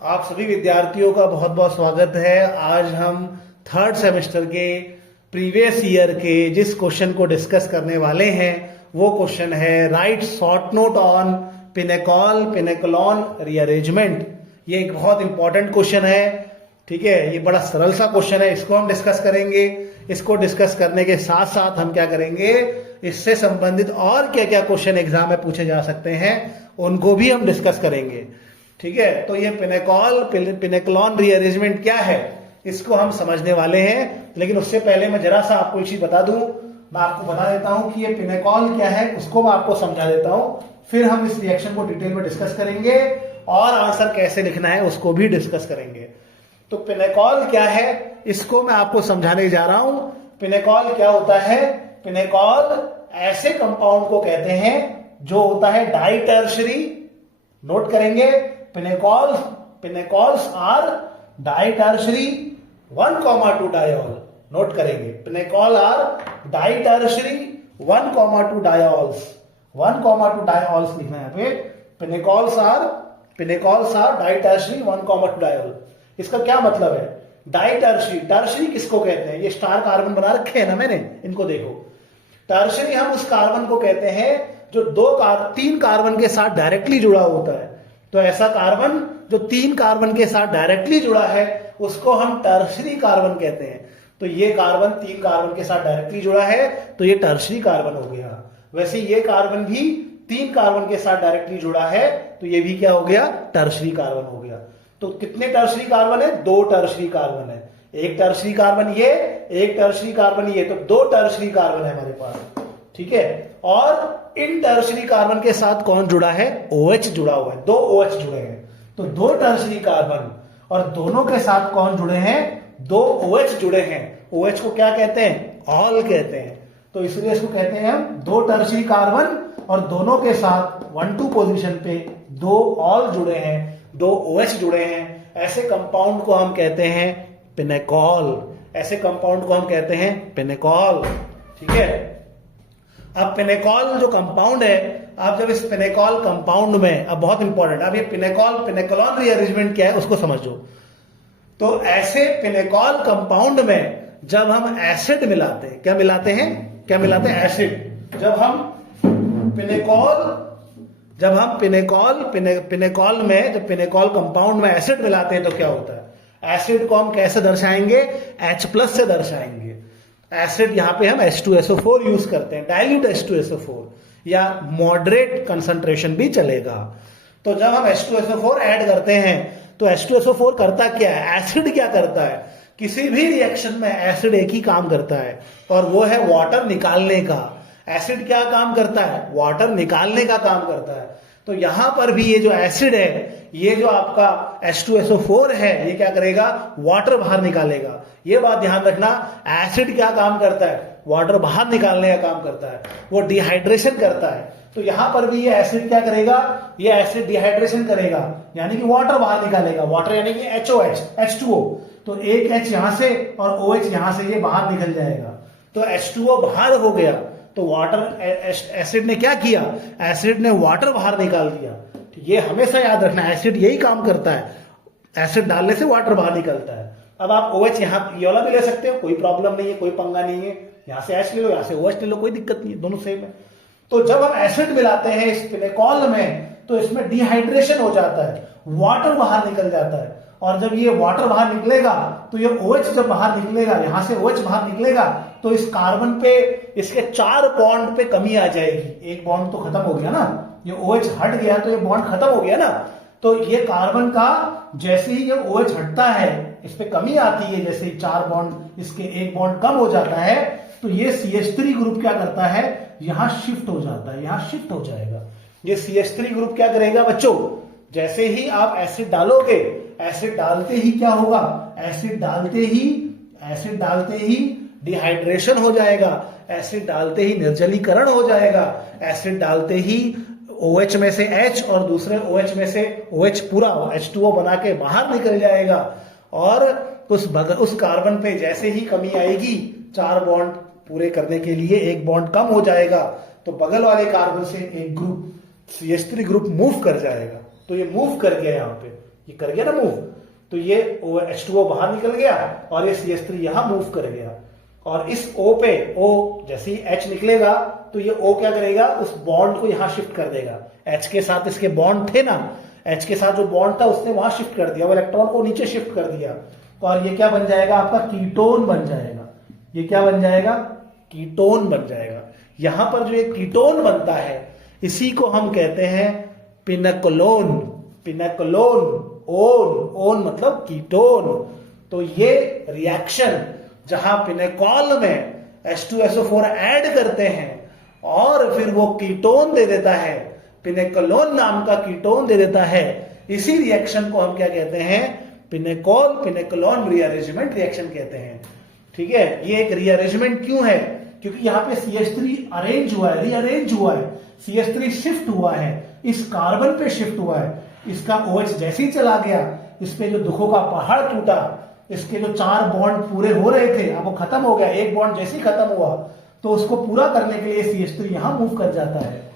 आप सभी विद्यार्थियों का बहुत बहुत स्वागत है। आज हम थर्ड सेमेस्टर के प्रीवियस ईयर के जिस क्वेश्चन को डिस्कस करने वाले हैं वो क्वेश्चन है write short note on pinacol pinacolone rearrangement. ये एक बहुत इंपॉर्टेंट क्वेश्चन है, ठीक है। ये बड़ा सरल सा क्वेश्चन है, इसको हम डिस्कस करेंगे। इसको डिस्कस करने के साथ साथ हम क्या करेंगे, इससे संबंधित और क्या क्या क्वेश्चन एग्जाम में पूछे जा सकते हैं उनको भी हम डिस्कस करेंगे, ठीक है। तो ये पिनेकॉल पिनेकोलॉन रीअरेंजमेंट क्या है इसको हम समझने वाले हैं, लेकिन उससे पहले मैं जरा सा आपको एक चीज बता दूं। मैं आपको बता देता हूं कि ये पिनेकॉल क्या है, उसको मैं आपको समझा देता हूं, फिर हम इस रिएक्शन को डिटेल में डिस्कस करेंगे और आंसर कैसे लिखना है उसको भी डिस्कस करेंगे। तो पिनेकॉल क्या है इसको मैं आपको समझाने जा रहा हूं। पिनेकॉल क्या होता है? पिनेकॉल ऐसे कंपाउंड को कहते हैं जो होता है डाई टर्शरी। नोट करेंगे, pinacols are di tertiary 1,2 diol. Note करेंगे, pinacol are di tertiary 1,2 diols. 1,2 diols लिखना है यहाँ पे। Pinacols are di tertiary 1,2 diol. इसका क्या मतलब है? डाई टर्शरी, टर्शरी किसको कहते हैं? ये स्टार कार्बन बना रखे हैं ना मैंने, इनको देखो। टर्शरी हम उस कार्बन को कहते हैं जो 3 कार्बन के साथ डायरेक्टली जुड़ा होता है। तो ऐसा कार्बन जो 3 कार्बन के साथ डायरेक्टली जुड़ा है उसको हम टर्शरी कार्बन कहते हैं। तो ये कार्बन 3 कार्बन के साथ डायरेक्टली जुड़ा है तो ये टर्शरी कार्बन हो गया। वैसे ये कार्बन भी 3 कार्बन के साथ डायरेक्टली जुड़ा है तो ये भी क्या हो गया? टर्शरी कार्बन हो गया। तो कितने टर्शरी कार्बन है? 2 टर्शरी कार्बन है। एक टर्शरी कार्बन ये, एक टर्शरी कार्बन ये, तो 2 टर्शरी कार्बन है हमारे पास, ठीक है। और इन टर्शरी कार्बन के साथ कौन जुड़ा है? OH जुड़ा हुआ है। 2 OH जुड़े हैं तो 2 टर्शरी कार्बन, और दोनों के साथ कौन जुड़े हैं? 2 OH जुड़े हैं। OH को क्या कहते हैं? ऑल कहते हैं। तो इसलिए इसको कहते हैं हम 2 टर्शरी कार्बन और दोनों के साथ 1-2 पोजीशन पे 2 ऑल जुड़े हैं, 2 OH जुड़े हैं। ऐसे कंपाउंड को हम कहते हैं पिनेकॉल। ऐसे कंपाउंड को हम कहते हैं पिनेकॉल, ठीक है। अब पिनेकॉल जो कंपाउंड है, आप जब इस पिनेकॉल कंपाउंड में, अब बहुत इंपॉर्टेंट, अब ये पिनेकॉल पिनेकोलॉन रीअरेंजमेंट क्या है उसको समझो। तो ऐसे पिनेकॉल कंपाउंड में जब हम एसिड मिलाते हैं, क्या मिलाते हैं? क्या मिलाते हैं? एसिड। जब हम पिनेकॉल में, जब पिनेकॉल कंपाउंड में एसिड मिलाते हैं तो क्या होता है? एसिड को हम कैसे दर्शाएंगे? H+ से दर्शाएंगे। एसिड यहां पे हम H2SO4 यूज करते हैं, डाइल्यूट H2SO4, या मॉडरेट कंसंट्रेशन भी चलेगा। तो जब हम H2SO4 ऐड करते हैं तो H2SO4 करता क्या है? एसिड क्या करता है? किसी भी रिएक्शन में एसिड एक ही काम करता है और वो है वाटर निकालने का। एसिड क्या काम करता है? वाटर निकालने का काम करता है। तो यहां पर भी ये जो एसिड है, ये जो आपका H2SO4 है, ये क्या करेगा? वाटर बाहर निकालेगा। ये बात ध्यान रखना, एसिड क्या काम करता है? वाटर बाहर निकालने का काम करता है, वो डिहाइड्रेशन करता है। तो यहां पर भी ये एसिड क्या करेगा? ये एसिड डिहाइड्रेशन करेगा, यानी कि वाटर बाहर निकालेगा। वाटर यानी कि HOH, H2O। तो एक H यहां से और OH यहां से, ये बाहर निकल जाएगा। तो H2O बाहर हो गया तो वाटर, एसिड ने क्या किया? एसिड ने वाटर बाहर निकाल दिया। ये हमेशा याद रखना, एसिड यही काम करता है, एसिड डालने से वाटर बाहर निकलता है। अब आप OH यहाँ ये वाला भी ले सकते हो, कोई प्रॉब्लम नहीं है, कोई पंगा नहीं है। यहां से H ले लो, यहां से OH ले लो, कोई दिक्कत नहीं है, दोनों सेम है। तो जब हम एसिड मिलाते हैं इस पिनेकॉल में तो इसमें डिहाइड्रेशन हो जाता है, वाटर बाहर निकल जाता है। और जब ये वाटर बाहर निकलेगा तो ये OH जब बाहर निकलेगा, यहां से OH बाहर निकलेगा तो इस कार्बन पे, इसके 4 बॉन्ड पे कमी आ जाएगी। एक बॉन्ड तो खत्म हो गया ना, ये OH हट गया तो ये बॉन्ड खत्म हो गया ना। तो ये कार्बन का जैसे ही ये OH हटता है, इस पे कमी आती है, जैसे ही 4 बॉन्ड, इसके एक बॉन्ड कम हो जाता है तो ये CH3 ग्रुप क्या करता है? यहां शिफ्ट हो जाता है, यहां शिफ्ट हो जाएगा। ये CH3 ग्रुप क्या करेगा बच्चों? जैसे ही आप एसिड डालोगे, एसिड डालते ही क्या होगा? एसिड डालते ही डिहाइड्रेशन हो जाएगा, एसिड डालते ही निर्जलीकरण हो जाएगा, एसिड डालते ही OH में से H और दूसरे OH में से OH पूरा H2O बना के बाहर निकल जाएगा। और उस कार्बन पे जैसे ही कमी आएगी, 4 बॉन्ड पूरे करने के लिए एक बॉन्ड कम हो जाएगा, तो बगल वाले कार्बन से एक ग्रुप CH3 ग्रुप मूव कर जाएगा। तो ये मूव कर गया, यहाँ पे ये कर गया ना मूव, तो ये H2O बाहर निकल गया और ये CH3 यहां मूव कर गया, और इस O पे O जैसे ही H निकलेगा तो ये O क्या करेगा, उस बॉन्ड को यहां शिफ्ट कर देगा। H के साथ इसके बॉन्ड थे ना, H के साथ जो बॉन्ड था उसने वहां शिफ्ट कर दिया, वो इलेक्ट्रॉन को नीचे शिफ्ट कर दिया, और ये क्या बन जाएगा, आपका कीटोन बन जाएगा। ये क्या बन जाएगा, कीटोन बन जाएगा। यहां पर जो एक कीटोन बनता है इसी को हम कहते हैं पिनेकोलोन। पिनेकोलोन, ओन, ओन मतलब कीटोन। तो ये रिएक्शन जहां पिनेकॉल में H2SO4 ऐड करते हैं और फिर वो कीटोन दे देता है, पिनेकोलोन नाम का कीटोन दे देता है, इसी रिएक्शन को हम क्या कहते हैं, पिनेकॉल पिनेकोलोन रीअरेंजमेंट रिएक्शन कहते हैं। ठीक है, ये एक रीअरेंजमेंट क्यों है, क्योंकि यहां पे CH3 अरेंज हुआ है, रीअरेंज हुआ है, CH3 शिफ्ट हुआ है, इस कार्बन पे शिफ्ट हुआ है, इसका OH जैसे ही चला गया, इस पे जो दुखों का पहाड़ टूटा, इसके जो 4 बॉन्ड पूरे हो रहे थे अब वो खत्म हो गया, एक बॉन्ड जैसे ही खत्म हुआ तो उसको पूरा करने के लिए CH3 यहां मूव कर जाता है।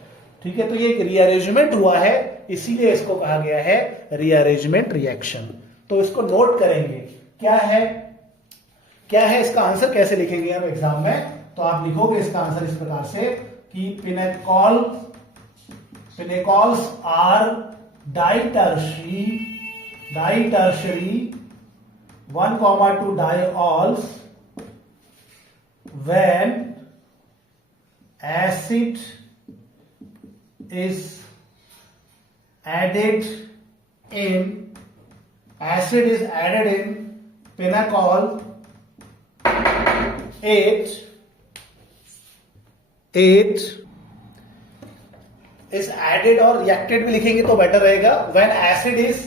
ठीक है, तो ये एक रीअरेंजमेंट हुआ है, इसीलिए इसको कहा गया है रीअरेंजमेंट रिएक्शन। तो इसको नोट करेंगे, क्या है इसका आंसर, कैसे लिखेंगे हम एग्जाम में, तो आप लिखोगे इसका आंसर इस प्रकार से कि पिनेकॉल्स are डाइटर्शरी 1,2 diols when acid is added in pinacol 8 is added, और reacted भी लिखेंगे तो बेटर रहेगा। when acid is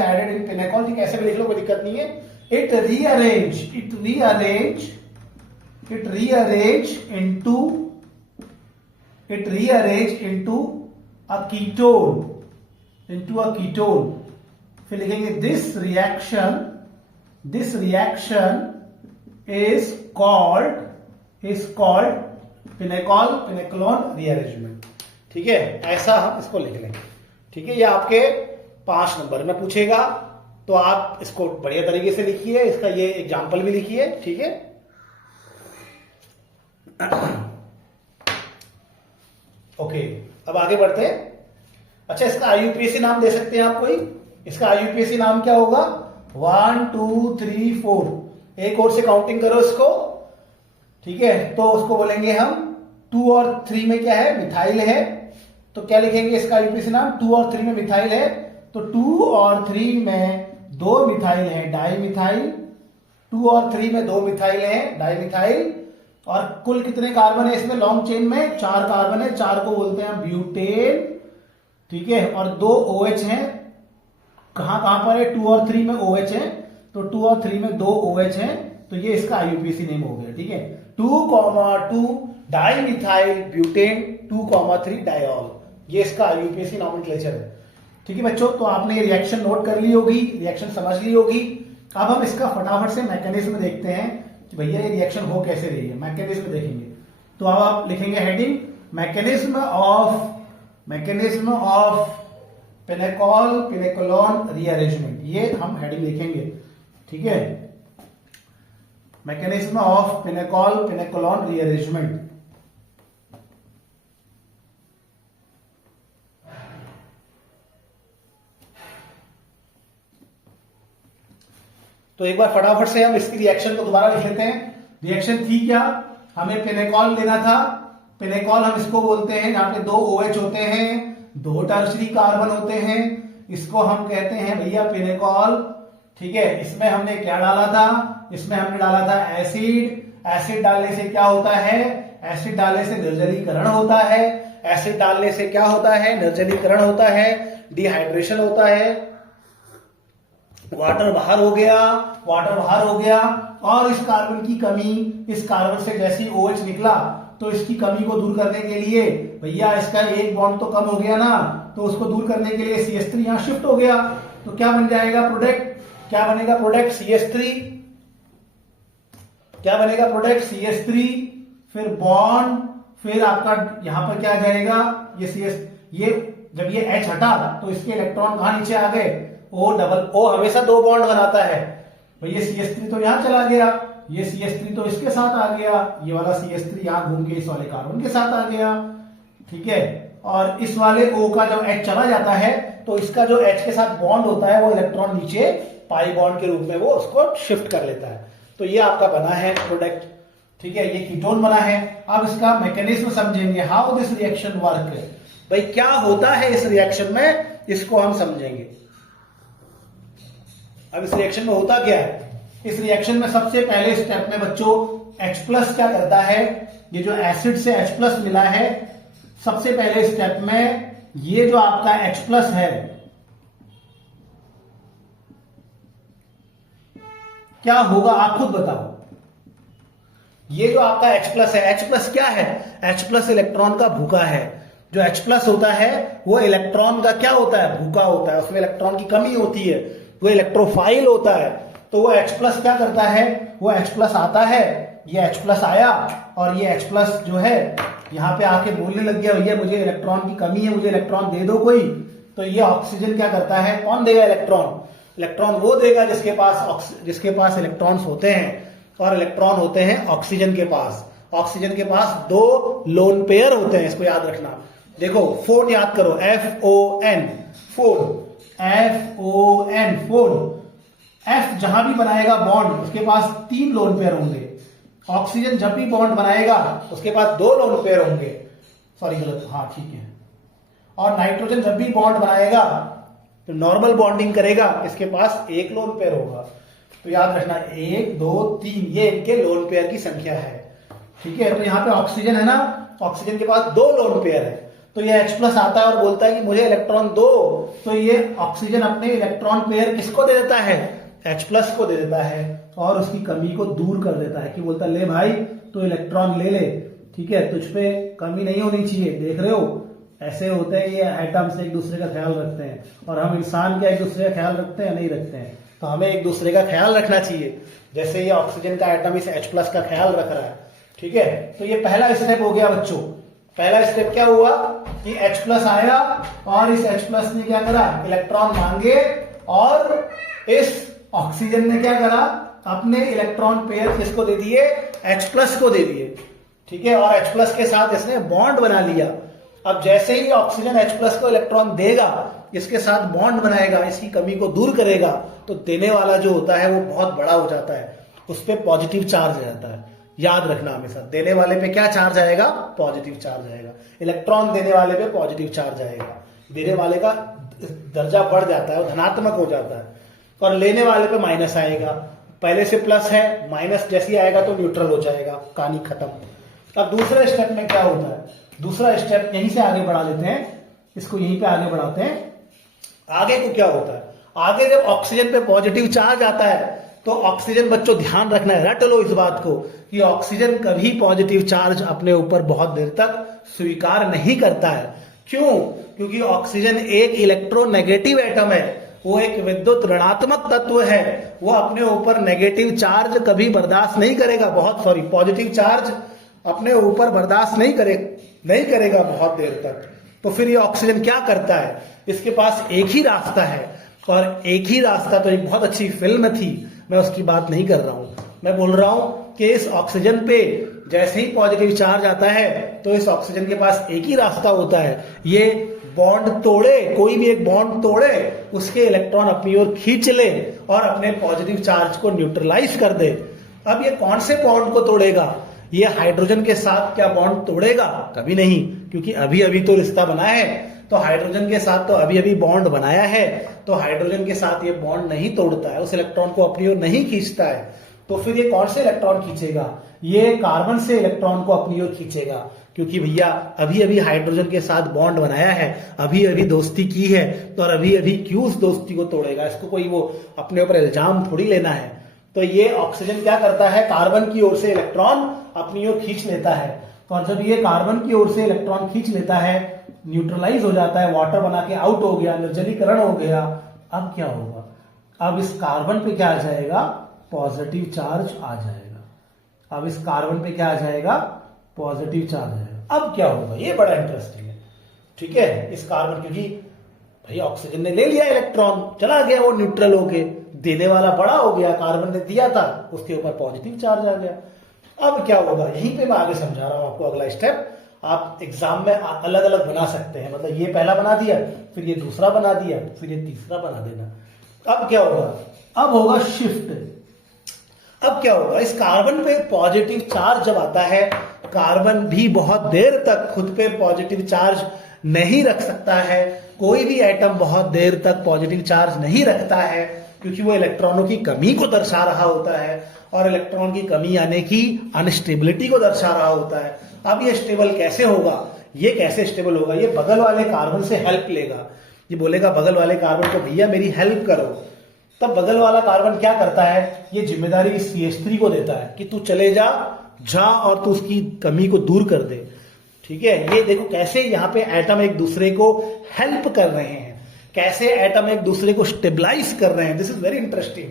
added in pinacol, ठीक, ऐसे भी लिख लो, कोई दिक्कत नहीं है। it rearrange into a ketone, फिर लिखेंगे this reaction is called pinacolone rearrangement. ठीक है, ऐसा हम इसको लिख लेंगे। ठीक है, ये आपके 5 नंबर में पूछेगा, तो आप इसको बढ़िया तरीके से लिखिए, इसका ये एग्जाम्पल भी लिखिए। ठीक है, ओके, अब आगे बढ़ते हैं। अच्छा, इसका IUPAC नाम दे सकते हैं आप कोई, इसका IUPAC नाम क्या होगा, 1 2 3 4, एक और से काउंटिंग करो इसको। ठीक है, तो उसको बोलेंगे हम 2 और 3 में क्या है, मिथाइल है, तो क्या लिखेंगे इसका IUPAC नाम, 2 और 3 में मिथाइल है, तो 2 और 3 में 2 मिथाइल है, डाइमिथाइल। 2 और 3 में 2 मिथाइल है, डाइमिथाइल। और कुल कितने कार्बन है इसमें, लॉन्ग चेन में 4 कार्बन है, 4 को बोलते हैं ब्यूटेन। ठीक है, और 2 OH हैं, कहां पर है, 2 और 3 में OH है, तो 2 और 3 में 2 OH हैं, तो ये इसका IUPAC नेम हो गया। ठीक है, 2,2 डाइमिथाइल ब्यूटेन 2,3 डायोल, ये इसका IUPAC नॉमेनक्लेचर है। ठीक है बच्चों, तो आपने ये रिएक्शन नोट कर ली होगी, रिएक्शन समझ ली होगी। अब हम इसका फटाफट से मैकेनिज्म देखते हैं कि भैया ये रिएक्शन हो कैसे रही है, मैकेनिज्म देखेंगे। तो अब आप लिखेंगे heading mechanism of pinacolone rearrangement, ये हम हेडिंग लिखेंगे। ठीक है, मैकेनिज्म ऑफ पिनेकोलोन रीअरेंजमेंट। तो एक बार फटाफट से हम इसकी रिएक्शन को दोबारा लिख लेते हैं। रिएक्शन थी क्या, हमें पिनेकॉल लेना था, पिनेकॉल हम इसको बोलते हैं, यहाँ पे 2 OH होते हैं, 2 टर्शरी कार्बन होते हैं, इसको हम कहते हैं भैया पिनेकॉल। ठीक है, इसमें हमने क्या डाला था, इसमें हमने डाला था एसिड। एसिड डालने से क्या होता है, एसिड डालने से निर्जलीकरण होता है, एसिड डालने से क्या होता है, निर्जलीकरण होता है, डिहाइड्रेशन होता है, वाटर बाहर हो गया, और इस कार्बन की कमी, इस कार्बन से जैसे ही OH निकला तो इसकी कमी को दूर करने के लिए भैया इसका एक बॉन्ड तो कम हो गया ना, तो उसको दूर करने के लिए CH3 यहां शिफ्ट हो गया, तो क्या बन जाएगा प्रोडक्ट, क्या बनेगा प्रोडक्ट CH3, क्या बनेगा प्रोडक्ट CH3, फिर बॉन्ड, फिर आपका यहां पर क्या आ जाएगा, ये ये जब ये H हटा तो इसके इलेक्ट्रॉन कहां नीचे आ गए, O हमेशा दो बॉन्ड बनाता है, भाई ये CH3 तो यहां चला गया, ये CH3 तो इसके साथ आ गया, ये वाला CH3 यहां घूम के इस वाले कार्बन के साथ आ गया, ठीक है। और इस वाले O का जब H चला जाता है तो इसका जो H के साथ बॉन्ड होता है वो इलेक्ट्रॉन नीचे पाई बॉन्ड के रूप में वो उसको शिफ्ट कर लेता है। तो ये आपका बना है प्रोडक्ट, ठीक है, ये कीटोन बना है। अब इसका मैकेनिज्म समझेंगे, हाउ दिस रिएक्शन वर्क, भाई क्या होता है इस रिएक्शन में, इसको हम समझेंगे। अब इस रिएक्शन में होता क्या है, इस रिएक्शन में सबसे पहले स्टेप में बच्चों H प्लस क्या करता है, ये जो एसिड से H प्लस मिला है, सबसे पहले स्टेप में ये जो आपका H प्लस है क्या होगा आप खुद बताओ। ये जो आपका H प्लस है, H प्लस क्या है, H प्लस इलेक्ट्रॉन का भूखा है। जो H प्लस होता है वो इलेक्ट्रॉन का क्या होता है, भूखा होता है, उसमें इलेक्ट्रॉन की कमी होती है, वो इलेक्ट्रोफाइल होता है। तो वो H प्लस क्या करता है, वो H प्लस आता है, ये H प्लस आया और ये H प्लस जो है यहां पे आके बोलने लग गया भैया मुझे इलेक्ट्रॉन की कमी है, मुझे इलेक्ट्रॉन दे दो कोई। तो ये ऑक्सीजन क्या करता है, कौन देगा इलेक्ट्रॉन, इलेक्ट्रॉन वो देगा जिसके पास इलेक्ट्रॉन्स होते हैं, और इलेक्ट्रॉन होते हैं ऑक्सीजन के पास। ऑक्सीजन के पास दो लोन पेयर होते हैं, इसको याद रखना। देखो फोन याद करो, FON phone, FON phone. F जहां भी बनाएगा बॉन्ड उसके पास 3 लोन पेयर होंगे। ऑक्सीजन जब भी बॉन्ड बनाएगा उसके पास 2 लोन पेयर होंगे, सॉरी गलत, हाँ ठीक है। और नाइट्रोजन जब भी बॉन्ड बनाएगा तो नॉर्मल बॉन्डिंग करेगा, इसके पास 1 लोन पेयर होगा। तो याद रखना 1 2 3 ये इनके लोन पेयर की संख्या है, ठीक है। तो यहाँ पे ऑक्सीजन है ना, ऑक्सीजन के पास 2 लोन पेयर है। तो ये H प्लस आता है और बोलता है कि मुझे इलेक्ट्रॉन दो, तो ये ऑक्सीजन अपने इलेक्ट्रॉन पेयर किसको दे देता है, H प्लस को दे देता है, और उसकी कमी को दूर कर देता है कि बोलता ले भाई तो इलेक्ट्रॉन ले ले, ठीक है, तुझ पे कमी नहीं होनी चाहिए। देख रहे हो ऐसे होते हैं ये एटम्स एक दूसरे का ख्याल रखते हैं, और हम इंसान क्या एक दूसरे का ख्याल रखते हैं, नहीं रखते हैं। तो हमें एक दूसरे का ख्याल रखना चाहिए, जैसे ये ऑक्सीजन का एटम इस H प्लस का ख्याल रख रहा है, ठीक है। तो ये पहला स्टेप हो गया बच्चों। पहला स्टेप क्या हुआ कि H प्लस आया और इस H प्लस ने क्या करा, इलेक्ट्रॉन मांगे, और इस ऑक्सीजन ने क्या करा, अपने इलेक्ट्रॉन पेयर किसको दे दिए, H प्लस को दे दिए, ठीक है। और H प्लस के साथ इसने बॉन्ड बना लिया। अब जैसे ही ऑक्सीजन H प्लस को इलेक्ट्रॉन देगा, इसके साथ बॉन्ड बनाएगा, इसकी कमी को दूर करेगा, तो देने वाला जो होता है वो बहुत बड़ा हो जाता है, उस पर पॉजिटिव चार्ज आ जाता है। याद रखना हमेशा, देने वाले पे क्या चार्ज आएगा, पॉजिटिव चार्ज आएगा। इलेक्ट्रॉन देने वाले पे पॉजिटिव चार्ज आएगा, देने वाले का दर्जा बढ़ जाता है, वो धनात्मक हो जाता है, और लेने वाले पे माइनस आएगा। पहले से प्लस है, माइनस जैसे आएगा तो न्यूट्रल हो जाएगा, कहानी खत्म। अब दूसरे स्टेप में क्या होता है, दूसरा स्टेप यहीं से आगे बढ़ा लेते हैं, इसको यहीं पे आगे बढ़ाते हैं। आगे को क्या होता है, आगे जब ऑक्सीजन पे पॉजिटिव चार्ज आता है तो ऑक्सीजन, बच्चों ध्यान रखना है, रट लो इस बात को कि ऑक्सीजन कभी पॉजिटिव चार्ज अपने ऊपर बहुत देर तक स्वीकार नहीं करता है। क्यों, क्योंकि ऑक्सीजन एक इलेक्ट्रोनेगेटिव एटम है, वो एक विद्युत ऋणात्मक तत्व है, वो अपने ऊपर नेगेटिव चार्ज कभी बर्दाश्त नहीं करेगा, पॉजिटिव चार्ज अपने ऊपर बर्दाश्त नहीं करेगा बहुत देर तक। तो फिर ये ऑक्सीजन क्या करता है, इसके पास एक ही रास्ता है, और एक ही रास्ता तो एक बहुत अच्छी फिल्म थी, मैं उसकी बात नहीं कर रहा हूं, मैं बोल रहा हूं कि इस ऑक्सीजन पे जैसे ही पॉजिटिव चार्ज आता है तो इस ऑक्सीजन के पास एक ही रास्ता होता है, ये बॉन्ड तोड़े, कोई भी एक बॉन्ड तोड़े, उसके इलेक्ट्रॉन अपनी ओर खींच ले और अपने पॉजिटिव चार्ज को न्यूट्रलाइज कर दे। अब ये कौन से बॉन्ड को तोड़ेगा, ये हाइड्रोजन के साथ क्या बॉन्ड तोड़ेगा, कभी नहीं, क्योंकि अभी अभी तो रिश्ता बना है, तो हाइड्रोजन के साथ तो अभी अभी बॉन्ड बनाया है, तो हाइड्रोजन के साथ ये बॉन्ड नहीं तोड़ता है, उस इलेक्ट्रॉन को अपनी ओर नहीं खींचता है। तो फिर ये कौन से इलेक्ट्रॉन खींचेगा, ये कार्बन से इलेक्ट्रॉन को अपनी ओर खींचेगा, क्योंकि भैया अभी अभी हाइड्रोजन के साथ बॉन्ड बनाया है, अभी अभी दोस्ती की है, तो अभी अभी क्यों उस दोस्ती को तोड़ेगा, इसको कोई वो अपने ऊपर इल्जाम थोड़ी लेना है। तो ये ऑक्सीजन क्या करता है, कार्बन की ओर से इलेक्ट्रॉन अपनी ओर खींच लेता है, और जब ये कार्बन की ओर से इलेक्ट्रॉन खींच लेता है, न्यूट्रलाइज हो जाता है, वाटर बना के आउट हो गया, निर्जलीकरण हो गया। अब क्या होगा, अब इस कार्बन पे क्या आ जाएगा, पॉजिटिव चार्ज आ जाएगा। अब इस कार्बन पे क्या आ जाएगा, पॉजिटिव चार्ज आएगा। अब क्या होगा, ये बड़ा इंटरेस्टिंग है, ठीक है, इस कार्बन, क्योंकि भाई ऑक्सीजन ने ले लिया इलेक्ट्रॉन, चला गया वो न्यूट्रल होके, देने वाला बड़ा हो गया, कार्बन ने दिया था, उसके ऊपर पॉजिटिव चार्ज आ गया। अब क्या होगा, यहीं पे मैं आगे समझा रहा हूं आपको। अगला स्टेप आप एग्जाम में अलग अलग बना सकते हैं, मतलब ये पहला बना दिया, फिर ये दूसरा बना दिया, फिर ये तीसरा बना देना। अब क्या होगा, अब होगा शिफ्ट। अब क्या होगा, इस कार्बन पे पॉजिटिव चार्ज जब आता है, कार्बन भी बहुत देर तक खुद पे पॉजिटिव चार्ज नहीं रख सकता है। कोई भी एटम बहुत देर तक पॉजिटिव चार्ज नहीं रखता है, क्योंकि वो इलेक्ट्रॉनों की कमी को दर्शा रहा होता है, और इलेक्ट्रॉन की कमी आने की अनस्टेबिलिटी को दर्शा रहा होता है। अब ये स्टेबल कैसे होगा, ये कैसे स्टेबल होगा, ये बगल वाले कार्बन से हेल्प लेगा। ये बोलेगा बगल वाले कार्बन को, भैया मेरी हेल्प करो। तब बगल वाला कार्बन क्या करता है, ये जिम्मेदारी CH3 को देता है कि तू चले जा और तू उसकी कमी को दूर कर दे। ठीक है, ये देखो कैसे यहाँ पे एटम एक दूसरे को हेल्प कर रहे हैं, कैसे एटम एक दूसरे को स्टेबलाइज कर रहे हैं। This is very interesting.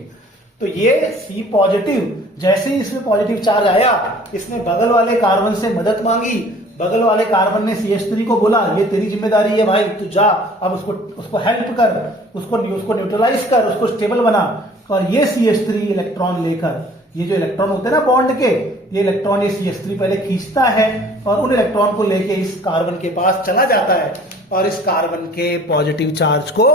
तो ये C पॉजिटिव, जैसे ही इसमें पॉजिटिव चार्ज आया, इसने बगल वाले कार्बन से मदद मांगी। बगल वाले कार्बन ने CH3 को बोला, ये तेरी जिम्मेदारी है भाई, तू जा अब उसको हेल्प कर, उसको न्यूट्रलाइज कर, उसको स्टेबल बना। और ये CH3 इलेक्ट्रॉन लेकर, ये जो इलेक्ट्रॉन होते हैं ना बॉन्ड के, ये इलेक्ट्रॉन ये CH3 पहले खींचता है और उन इलेक्ट्रॉन को लेके इस कार्बन के पास चला जाता है और इस कार्बन के पॉजिटिव चार्ज को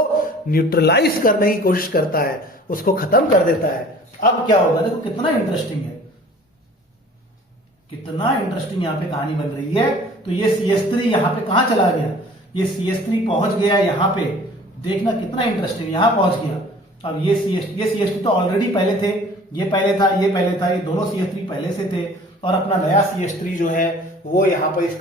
न्यूट्रलाइज करने की कोशिश करता है, उसको खत्म कर देता है। अब क्या होगा, देखो कितना इंटरेस्टिंग है, कितना इंटरेस्टिंग यहां पे कहानी बन रही है। तो ये CH3 यहां पे कहां चला गया, ये CH3 पहुंच गया यहां पे, देखना कितना इंटरेस्टिंग, यहां पहुंच गया। अब ये CH3 तो ऑलरेडी पहले थे, ये पहले था, ये पहले था, ये दोनों CH3 पहले से थे, और अपना नया CH3 जो है वो यहां पर इस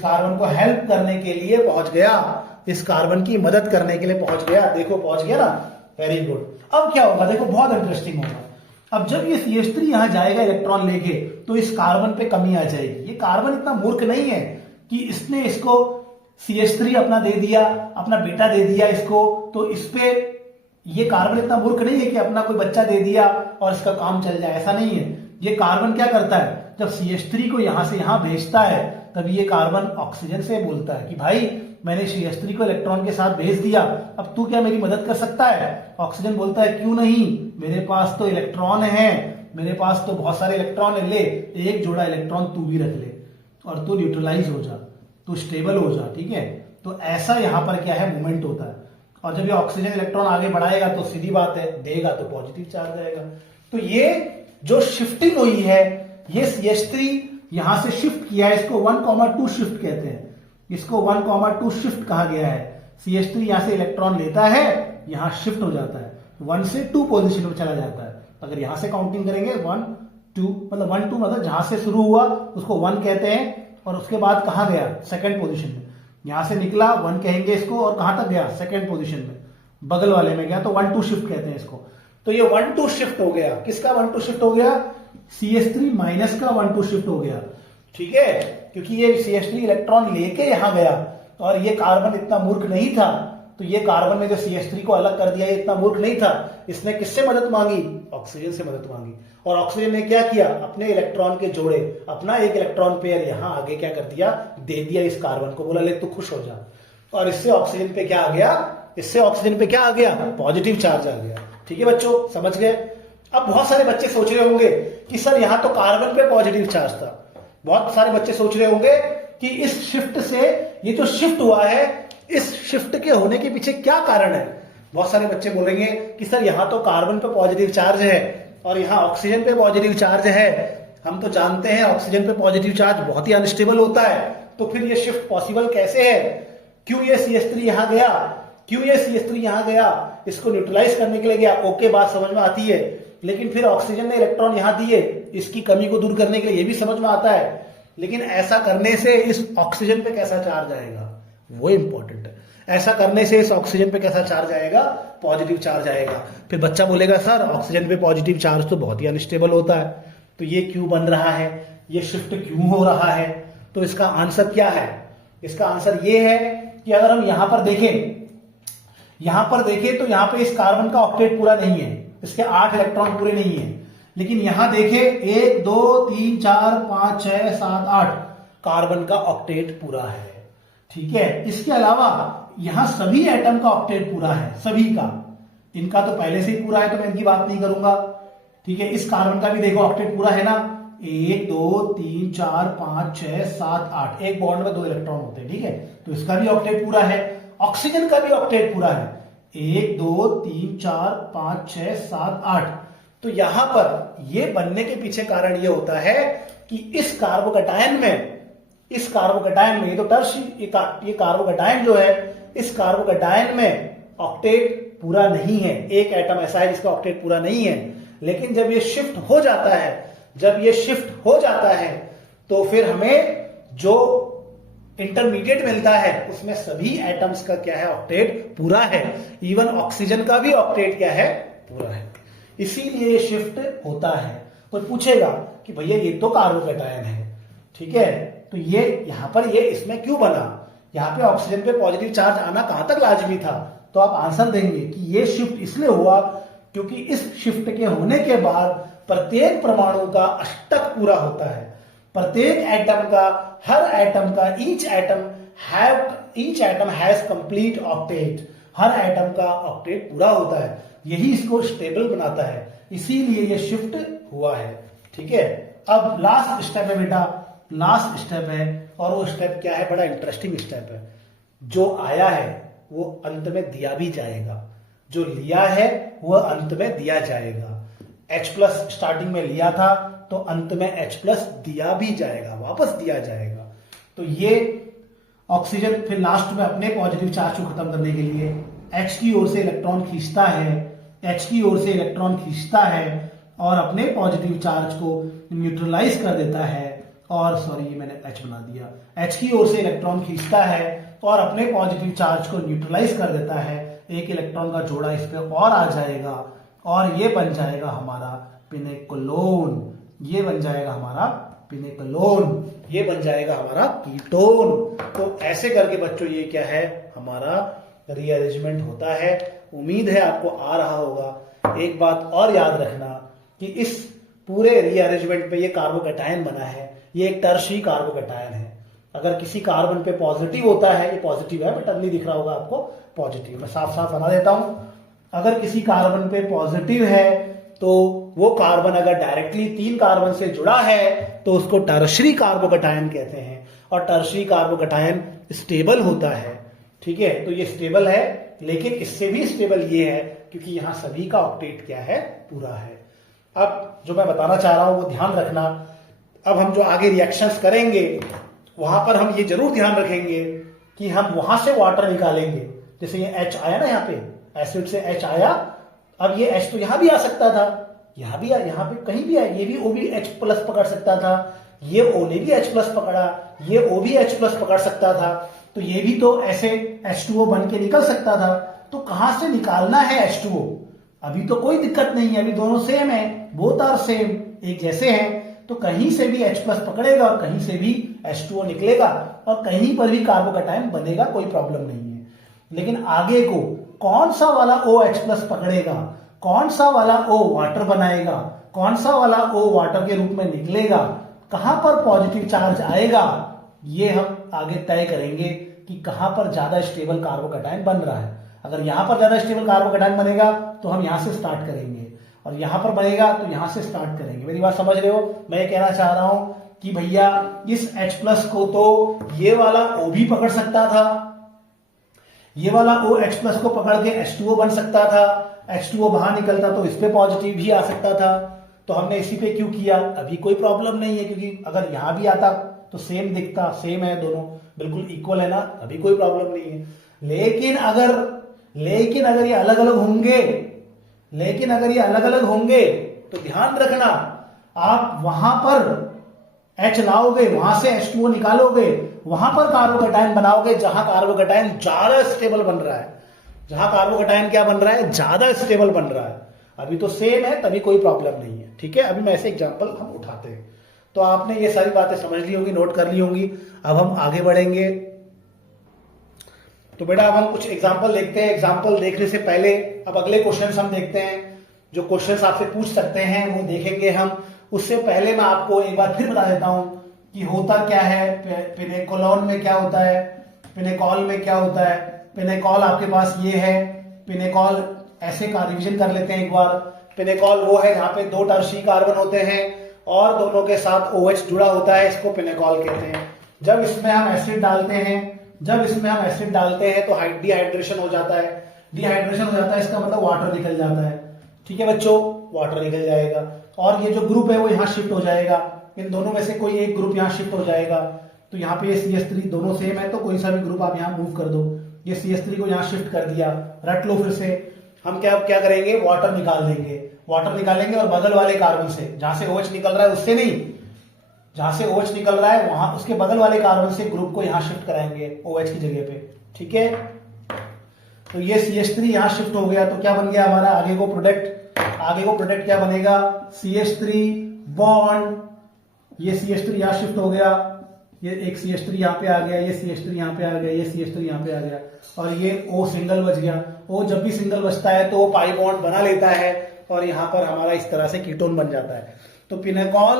कार्बन को हेल्प करने के लिए पहुंच गया, इस कार्बन की मदद करने के लिए पहुंच गया। देखो पहुंच गया ना, वेरी गुड। अब क्या होगा, देखो बहुत इंटरेस्टिंग होगा। अब जब ये CH3 यहां जाएगा इलेक्ट्रॉन लेके, तो इस कार्बन पे कमी आ जाएगी। ये कार्बन इतना मूर्ख नहीं है कि इसने इसको CH3 अपना दे दिया, अपना बेटा दे दिया इसको, तो इस पे ये कार्बन इतना मूर्ख नहीं है कि अपना कोई बच्चा दे दिया और इसका काम चल जाए, ऐसा नहीं है। ये कार्बन क्या करता है, जब CH3 को यहां से यहां भेजता है, तभी ये कार्बन ऑक्सीजन से बोलता है कि भाई मैंने CH3 को इलेक्ट्रॉन के साथ भेज दिया, अब तू क्या मेरी मदद कर सकता है। ऑक्सीजन बोलता है क्यों नहीं, मेरे पास तो इलेक्ट्रॉन है, मेरे पास तो बहुत सारे इलेक्ट्रॉन है, ले एक जोड़ा इलेक्ट्रॉन तू भी रख ले और तू न्यूट्रलाइज हो जा, तू स्टेबल हो जा। ठीक है, तो ऐसा यहां पर क्या है, मूवमेंट होता है। और जब ये ऑक्सीजन इलेक्ट्रॉन आगे बढ़ाएगा तो सीधी बात है, देगा तो पॉजिटिव चार्ज आएगा। तो ये जो शिफ्टिंग हुई है, ये CH3 यहां से शिफ्ट किया है, इसको 1,2 शिफ्ट कहते हैं, इसको 1,2 शिफ्ट कहा गया है। CH3 यहां से इलेक्ट्रॉन लेता है, यहां शिफ्ट हो जाता है, 1 से 2 पोजीशन में चला जाता है। अगर यहां से काउंटिंग करेंगे 1 2 मतलब 1 2 मतलब जहां से शुरू हुआ उसको 1 कहते हैं, और उसके बाद कहां गया, सेकंड पोजीशन में। यहां से निकला 1 कहेंगे इसको, और कहां तक गया, सेकंड पोजीशन में, बगल वाले में गया, तो 1 2 शिफ्ट कहते हैं इसको। तो ये 1 2 शिफ्ट हो गया, किसका 1 2 शिफ्ट हो गया, CH3 माइनस का 1 2 शिफ्ट हो गया। ठीक है, क्योंकि ये CH3 इलेक्ट्रॉन लेके यहां गया, और ये कार्बन इतना मूर्ख नहीं था, तो ये कार्बन ने जो CH3 को अलग कर दिया, ये इतना मूर्ख नहीं था, इसने किससे मदद मांगी, ऑक्सीजन से मदद मांगी। और ऑक्सीजन ने क्या किया, अपने इलेक्ट्रॉन के जोड़े, अपना एक इलेक्ट्रॉन पेयर यहां आगे क्या कर दिया, दे दिया इस कार्बन को, बोला ले तू खुश हो जा। और इससे ऑक्सीजन पे क्या आ गया, इससे ऑक्सीजन पे क्या आ गया, पॉजिटिव चार्ज आ गया। ठीक है बच्चों, समझ गए। अब बहुत सारे बच्चे सोच रहे होंगे कि सर यहां तो कार्बन पे पॉजिटिव चार्ज था। बहुत सारे बच्चे सोच रहे होंगे कि इस शिफ्ट से, ये जो शिफ्ट हुआ है, इस शिफ्ट के होने के पीछे क्या कारण है। बहुत सारे बच्चे बोलेंगे कि सर यहां तो कार्बन पे पॉजिटिव चार्ज है और यहां ऑक्सीजन पे पॉजिटिव चार्ज है, हम तो जानते हैं ऑक्सीजन पे पॉजिटिव चार्ज बहुत ही अनस्टेबल होता है, तो फिर ये शिफ्ट पॉसिबल कैसे है, क्यों ये CH3 यहां गया, क्यों ये CH3 यहां गया, इसको न्यूट्रलाइज करने के लिए गया। ओके, बात समझ में आती है, लेकिन फिर ऑक्सीजन ने इलेक्ट्रॉन यहां दिए, इसकी कमी को दूर करने के लिए, ये भी समझ में आता है, लेकिन ऐसा करने से इस ऑक्सीजन पे कैसा चार्ज आएगा, वो इंपॉर्टेंट है। ऐसा करने से इस ऑक्सीजन पे कैसा चार्ज आएगा, पॉजिटिव चार्ज आएगा। फिर बच्चा बोलेगा सर ऑक्सीजन पे पॉजिटिव चार्ज तो बहुत ही अनस्टेबल होता है, तो ये क्यों बन रहा है, ये शिफ्ट क्यों हो रहा है। तो इसका आंसर क्या है, इसका आंसर ये है कि अगर हम यहां पर देखें तो यहां पे इस कार्बन का ऑक्टेट पूरा नहीं है, इसके 8 इलेक्ट्रॉन पूरे नहीं है, लेकिन यहां देखें 1 2 3 4 5 6 7 8 कार्बन का ऑक्टेट पूरा है। ठीक है। इसके अलावा यहां सभी एटम का ऑक्टेट पूरा है, सभी का। इनका तो पहले से ही पूरा है तो मैं इनकी बात नहीं करूंगा, ठीक है। इस कार्बन का भी देखो ऑक्टेट पूरा है ना, 1 2 3 4 5 6 7 8, एक बॉन्ड में 2 इलेक्ट्रॉन होते हैं, ठीक है। तो इसका भी ऑक्टेट पूरा है। ऑक्सीजन का भी ऑक्टेट पूरा है, 1 2 3 4 5 6 7 8। तो यहां पर ये बनने के पीछे कारण ये होता है कि इस कार्बोकैटायन में, ये तो टर्शी, ये कार्बोकैटायन जो है, इस कार्बोकैटायन में ऑक्टेट पूरा नहीं है। एक एटम ऐसा है जिसका ऑक्टेट पूरा नहीं है। लेकिन जब ये शिफ्ट हो जाता है, तो फिर हमें जो इंटरमीडिएट मिलता है उसमें सभी एटम्स का क्या है, ऑक्टेट पूरा है। इवन ऑक्सीजन का भी ऑक्टेट क्या है, पूरा है। इसीलिए ये शिफ्ट होता है। कोई पूछेगा कि भैया ये तो कार्बोकैटायन है, ठीक है, तो ये यहां पर ये इसमें क्यों बना, यहां पे ऑक्सीजन पे पॉजिटिव चार्ज आना कहां तक लाजमी था? तो आप आंसर देंगे कि ये शिफ्ट इसलिए हुआ क्योंकि इस शिफ्ट के होने के बाद प्रत्येक परमाणु का अष्टक पूरा होता है। प्रत्येक एटम का, हर एटम का, each atom has complete octet. Her atom का ऑक्टेट पूरा होता है, यही इसको स्टेबल बनाता है, इसीलिए ये शिफ्ट हुआ है, ठीक है। अब लास्ट स्टेप है बेटा, लास्ट स्टेप है, और वो स्टेप क्या है, बड़ा इंटरेस्टिंग स्टेप है। जो आया है वो अंत में दिया भी जाएगा, जो लिया है वो अंत में दिया जाएगा। H+ स्टार्टिंग में लिया था तो अंत में H+ दिया भी जाएगा, वापस दिया जाएगा। तो ये ऑक्सीजन फिर लास्ट में अपने पॉजिटिव चार्ज को खत्म करने के लिए H की ओर से इलेक्ट्रॉन खींचता है, और अपने पॉजिटिव चार्ज को न्यूट्रलाइज कर देता है। और सॉरी, ये मैंने H बना दिया। H की ओर से इलेक्ट्रॉन खींचता है और अपने पॉजिटिव चार्ज को न्यूट्रलाइज कर देता है। एक इलेक्ट्रॉन का जोड़ा इस पे और आ जाएगा और ये बन जाएगा हमारा पिनेकोलोन, ये बन जाएगा हमारा कीटोन। तो ऐसे करके बच्चों ये क्या है, हमारा रीअरेंजमेंट होता है। उम्मीद है आपको आ रहा होगा। एक बात और याद रखना कि इस पूरे रीअरेंजमेंट पे ये कार्बोकैटायन बना है, ये एक टर्शी कार्बोकैटायन है। अगर किसी कार्बन पे पॉजिटिव होता है, ये पॉजिटिव है बट अब नहीं दिख रहा होगा आपको पॉजिटिव, मैं साफ साफ बना देता हूं। अगर किसी कार्बन पे पॉजिटिव है तो वो कार्बन अगर डायरेक्टली 3 कार्बन से जुड़ा है तो उसको टर्शरी कार्बोकैटायन कहते हैं। और टर्शरी कार्बोकैटायन स्टेबल होता है, ठीक है। तो ये स्टेबल है, लेकिन इससे भी स्टेबल ये है क्योंकि यहां सभी का ऑक्टेट क्या है, पूरा है। अब जो मैं बताना चाह रहा हूं वो ध्यान रखना। अब हम जो आगे रिएक्शंस करेंगे वहां पर हम ये जरूर ध्यान रखेंगे कि हम वहां से वाटर निकालेंगे। जैसे ये H आया ना, यहाँ पे एसिड से H आया, अब ये H तो यहां भी आ सकता था, यहां पे कहीं भी आया, ये भी O भी H+ पकड़ सकता था, ये O ने भी H+ पकड़ा, ये O भी H+ पकड़ सकता था, तो ये भी तो ऐसे H2O बन के निकल सकता था। तो कहां से निकालना है H2O? अभी तो कोई दिक्कत नहीं है, अभी दोनों सेम है, बोथ आर सेम, एक जैसे हैं। तो कहीं से भी H+ पकड़ेगा और कहीं से भी H2O निकलेगा और कहीं पर भी कार्बोकैटायन बनेगा, कोई प्रॉब्लम नहीं है। लेकिन आगे को कौन सा वाला OH+ पकड़ेगा, कौन सा वाला O वाटर बनाएगा, कौन सा वाला O वाटर के रूप में निकलेगा, कहां पर पॉजिटिव चार्ज आएगा, ये हम आगे तय करेंगे कि कहां पर ज्यादा स्टेबल कार्बोकैटायन बन रहा है। अगर यहां पर ज्यादा स्टेबल कार्बोकैटायन बनेगा तो हम यहां से स्टार्ट करेंगे, और यहां पर बनेगा तो यहां से स्टार्ट करेंगे। मेरी बात समझ रहे हो? मैं ये कहना चाह रहा हूं कि भैया इस H+ को तो ये वाला O भी पकड़ सकता था, ये वाला O H+ को पकड़ के H2O बन सकता था, H2O बाहर निकलता तो इस पे पॉजिटिव भी आ सकता था। तो हमने इसी पे क्यों किया? अभी कोई प्रॉब्लम नहीं है, क्योंकि अगर यहां भी आता तो सेम दिखता, सेम है, दोनों बिल्कुल इक्वल है ना, अभी कोई प्रॉब्लम नहीं है। लेकिन अगर ये अलग अलग होंगे, तो ध्यान रखना, आप वहां पर H लाओगे, वहां से H2O निकालोगे, वहां पर कार्बोकैटायन बनाओगे जहां कार्बोकैटायन ज्यादा स्टेबल बन रहा है, जहां कार्बोकैटायन क्या बन रहा है, ज्यादा स्टेबल बन रहा है। अभी तो सेम है, तभी कोई प्रॉब्लम नहीं है, ठीक है। अभी मैं ऐसे एग्जांपल हम उठाते हैं, तो आपने ये सारी बातें समझ ली होंगी, नोट कर ली होंगी। अब हम आगे बढ़ेंगे। तो बेटा अब हम कुछ एग्जांपल देखते हैं। एग्जांपल देखने से पहले अब अगले क्वेश्चंस हम देखते हैं, जो क्वेश्चंस आपसे पूछ सकते हैं वो देखेंगे हम। उससे पहले मैं आपको एक बार फिर बता देता हूं कि होता क्या है, पिनेकोलोन में क्या होता है। पिनेकॉल में क्या होता है, पिनेकॉल आपके पास ये है, पिनेकॉल ऐसे का रिवीजन कर लेते हैं एक बार। पिनेकॉल वो है जहां पे 2 टर्शी कार्बन होते हैं और दोनों के साथ OH जुड़ा होता है, इसको पिनेकॉल कहते हैं। जब इसमें हम एसिड डालते हैं तो डिहाइड्रेशन हो जाता है। डिहाइड्रेशन हो जाता है इसका मतलब वाटर निकल जाता है। ठीक है बच्चों, वाटर निकल जाएगा और ये जो ग्रुप है वो यहाँ शिफ्ट हो जाएगा। इन दोनों में से कोई एक ग्रुप यहाँ शिफ्ट हो जाएगा। तो यहाँ पे CH3 दोनों सेम है तो कोई सा भी ग्रुप आप यहाँ मूव कर दो। ये CH3 को यहाँ शिफ्ट कर दिया, रट लो। फिर से हम क्या करेंगे, वाटर निकाल देंगे और बगल वाले कार्बन से, जहां से OH निकल रहा है उससे नहीं, जहां से OH निकल रहा है वहां उसके बगल वाले कार्बन से ग्रुप को यहां शिफ्ट कराएंगे OH की जगह पे। ठीक है, तो ये CH3 यहां शिफ्ट हो गया तो क्या बन गया हमारा आगे को प्रोडक्ट क्या बनेगा, CH3 बॉन्ड, ये CH3 यहां शिफ्ट हो गया, ये एक CH3 यहां पे आ गया, ये CH3 यहां पे आ गया, ये CH3 यहां पे आ गया और ये O सिंगल बच गया। O जब भी सिंगल बचता है तो वो पाई बॉन्ड बना लेता है और यहां पर हमारा इस तरह से कीटोन बन जाता है। तो पिनेकॉल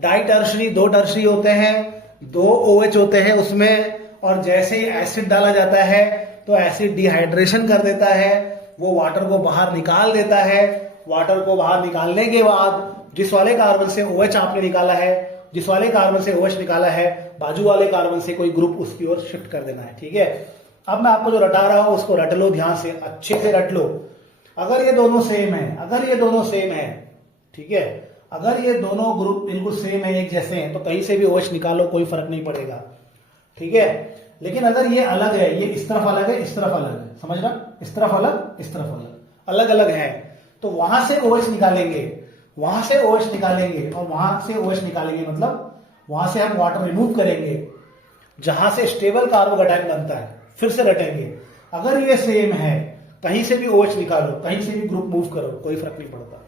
डाई टर्शरी, 2 टर्शरी होते हैं, 2 OH होते हैं उसमें, और जैसे ही एसिड डाला जाता है तो एसिड डिहाइड्रेशन कर देता है, वो वाटर को बाहर निकाल देता है। वाटर को बाहर निकालने के बाद जिस वाले कार्बन से OH आपने निकाला है, बाजू वाले कार्बन से कोई ग्रुप उसकी ओर शिफ्ट कर देना है। ठीक है, अब मैं आपको जो रटा रहा हूं उसको रट लो, ध्यान से अच्छे से रट लो। अगर ये दोनों सेम है, ठीक है, अगर ये दोनों ग्रुप बिल्कुल सेम है, एक जैसे हैं, तो कहीं से भी OH निकालो कोई फर्क नहीं पड़ेगा। ठीक है, लेकिन अगर ये अलग है, ये इस तरफ अलग है, इस तरफ अलग है, समझ रहा, इस तरफ अलग, इस तरफ अलग, अलग अलग है, तो वहां से OH निकालेंगे और वहां से OH निकालेंगे मतलब वहां से हम वाटर रिमूव करेंगे, जहां से स्टेबल कार्बोकैटायन बनता है। फिर से रटेंगे, अगर ये सेम है, कहीं से भी OH निकालो, कहीं से भी ग्रुप मूव करो, कोई फर्क नहीं पड़ता,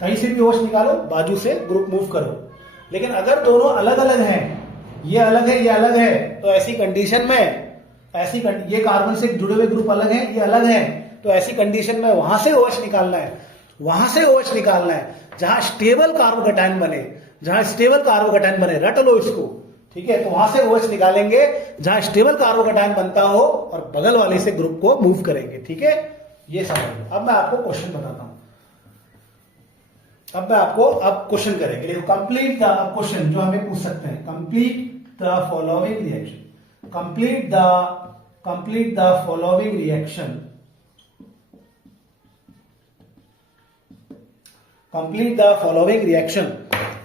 कहीं से भी OH निकालो, बाजू से ग्रुप मूव करो। लेकिन अगर दोनों अलग अलग हैं, ये अलग है, तो ऐसी कंडीशन में, ये कार्बन से जुड़े हुए ग्रुप अलग हैं, ये अलग हैं, तो ऐसी कंडीशन में वहां से OH निकालना है, जहां स्टेबल कार्बोकैटायन बने, रट लो इसको। ठीक है, तो वहां से OH निकालेंगे जहां स्टेबल कार्बोकैटायन बनता हो और बगल वाले से ग्रुप को मूव करेंगे। ठीक है, ये समझ लो। अब मैं आपको क्वेश्चन बताता हूं, अब क्वेश्चन करेंगे। देखो, कंप्लीट द क्वेश्चन जो हमें पूछ सकते हैं, कंप्लीट द फॉलोइंग रिएक्शन,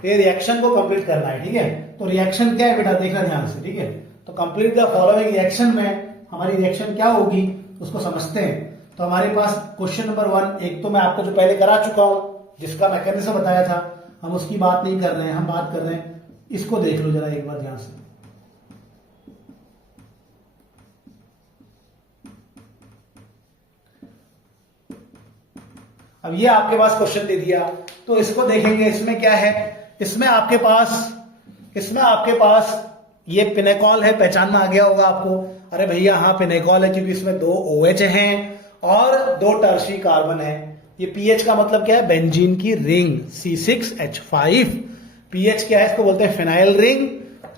ये रिएक्शन को कंप्लीट करना है। ठीक है, तो रिएक्शन क्या है बेटा, देखना ध्यान से। ठीक है, तो कंप्लीट द फॉलोइंग रिएक्शन में हमारी रिएक्शन क्या होगी उसको समझते हैं। तो हमारे पास क्वेश्चन नंबर 1, एक तो मैं आपको जो पहले करा चुका हूं, जिसका मैकेनिज्म बताया था, हम उसकी बात नहीं कर रहे हैं, हम बात कर रहे हैं, इसको देख लो जरा एक बार ध्यान से। अब ये आपके पास क्वेश्चन दे दिया तो इसको देखेंगे, इसमें क्या है, इसमें आपके पास ये पिनेकॉल है, पहचानना आ गया होगा आपको। अरे भैया हाँ पिनेकॉल है, क्योंकि इसमें 2 OH हैं और 2 टर्शी कार्बन है। ये पीएच का मतलब क्या है, बेंजीन की रिंग C6H5। पीएच क्या है, इसको बोलते हैं फिनाइल रिंग,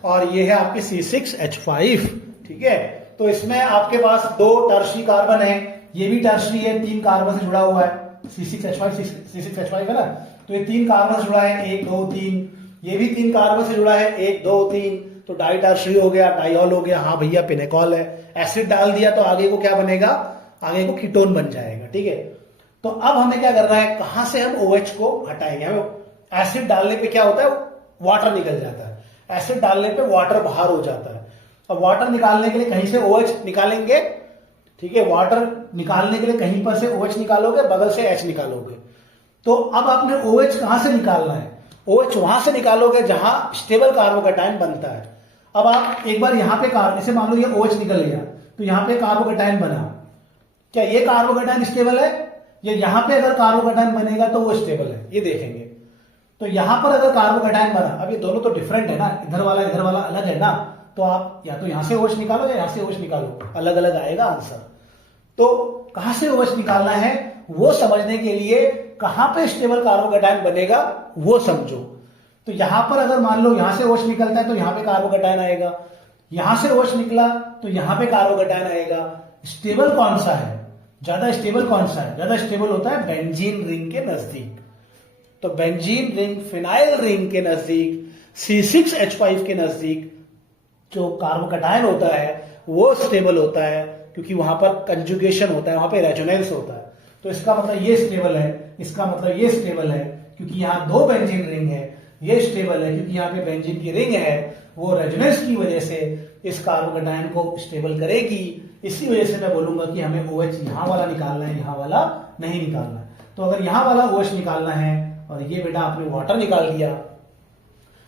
और ये है आपकी C6H5। ठीक है, तो इसमें आपके पास 2 टर्शी कार्बन है, ये भी टर्शी है, 3 कार्बन से जुड़ा हुआ है, C6H5 है ना, तो ये 3 कार्बन से जुड़ा है, 1 2 3, ये भी 3 कार्बन से जुड़ा है, 1 2 3, तो डाई टर्शरी हो गया, डाइऑल हो गया। हाँ भैया पिनेकॉल है, एसिड डाल दिया तो आगे को क्या बनेगा, आगे को कीटोन बन जाएगा। ठीक है, तो अब हमें क्या करना है, कहां से हम OH को हटाएंगे। हमें एसिड डालने पे क्या होता है, वाटर निकल जाता है, एसिड डालने पे वाटर बाहर हो जाता है। अब वाटर निकालने के लिए कहीं से OH निकालेंगे। ठीक है, वाटर निकालने के लिए कहीं पर से OH निकालोगे, बगल से H निकालोगे। तो अब आपने OH कहां से निकालना है, OH वहां से निकालोगे जहां स्टेबल कार्बोकैटायन बनता है। अब आप एक बार यहां पे जैसे मान लो ये OH निकल गया तो यहां पे कार्बोकैटायन बना, क्या ये कार्बोकैटायन स्टेबल है, ये यहां पे अगर कार्बोकैटायन बनेगा तो वो स्टेबल है, ये देखेंगे। तो यहां पर अगर कार्बोकैटायन बना, अब ये दोनों तो डिफरेंट है ना, इधर वाला अलग है ना, तो आप या तो यहां से OH निकालो या यहां से OH निकालो, अलग अलग आएगा आंसर। तो कहां से OH निकालना है वो समझने के लिए कहां पे स्टेबल कार्बोकैटायन बनेगा वो समझो। तो यहां पर अगर मान लो यहां से OH निकलता है तो यहां पे कार्बोकैटायन आएगा, यहां से OH निकला तो यहां पे कार्बोकैटायन आएगा। स्टेबल कौन सा है, ज्यादा स्टेबल कौन सा है, ज्यादा स्टेबल होता है बेंजीन रिंग के नजदीक। तो बेंजीन रिंग फिनाइल रिंग के नजदीक C6H5 के नजदीक जो कार्बोकैटायन होता है वो स्टेबल होता है, क्योंकि वहां पर कंजुगेशन होता है, वहां पे रेजोनेंस होता है। तो इसका मतलब ये स्टेबल है, इसका मतलब ये स्टेबल है, क्योंकि यहां दो बेंजीन रिंग है। ये स्टेबल है क्योंकि यहाँ पे बेंजीन की रिंग है, वो रेजोनेंस की वजह से इस कार्बोकैटायन को स्टेबल करेगी। इसी वजह से मैं बोलूंगा कि हमें OH यहां वाला निकालना है, यहां वाला नहीं निकालना है। तो अगर यहां वाला OH निकालना है और ये बेटा आपने वाटर निकाल दिया,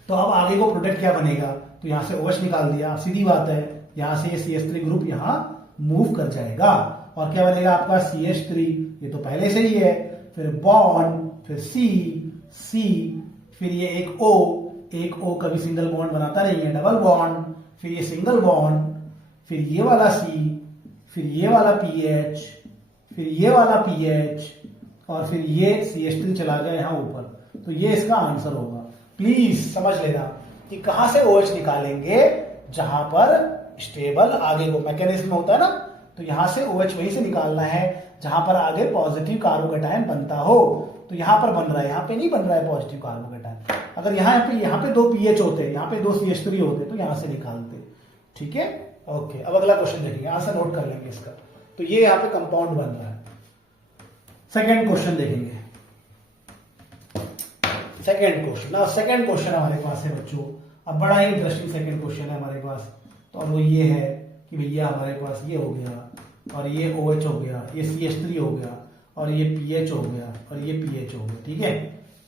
तो अब आगे को प्रोडक्ट क्या बनेगा, तो यहां से OH निकाल दिया, सीधी बात है, यहां से ये CH3 ग्रुप यहां मूव कर जाएगा और क्या बनेगा आपका CH3, ये तो पहले से ही है, फिर बॉन्ड, फिर C, फिर ये एक O कभी सिंगल बॉन्ड बनाता नहीं है, डबल बॉन्ड, फिर ये सिंगल बॉन्ड, फिर ये वाला C, फिर ये वाला PH, फिर ये वाला PH और फिर ये CH3 चला गया यहां ऊपर। तो ये इसका आंसर होगा। प्लीज समझ लेना कि कहां से OH निकालेंगे, जहां पर स्टेबल आगे को मैकेनिज्म होता है ना, तो यहां से OH वहीं से निकालना है जहां पर आगे पॉजिटिव कार्बोकैटायन बनता हो। तो यहां पर बन रहा है, यहां पे नहीं बन रहा है पॉजिटिव कार्बोकैटायन। अगर यहां पे 2 PH होते, यहां पे 2 CH3 होते, तो यहां से निकालते। ठीक है, ओके। अब अगला क्वेश्चन देखेंगे, आंसर नोट कर लेंगे इसका। तो ये यहां पे कंपाउंड बन रहा है। सेकेंड क्वेश्चन देखेंगे, सेकेंड क्वेश्चन हमारे पास है बच्चों। अब बड़ा ही इंटरेस्टिंग सेकेंड क्वेश्चन है हमारे पास। तो अब वो ये है कि भैया हमारे पास ये हो गया और ये OH हो गया, ये CH3 हो गया और ये PH हो गया और ये PH हो गया। ठीक है,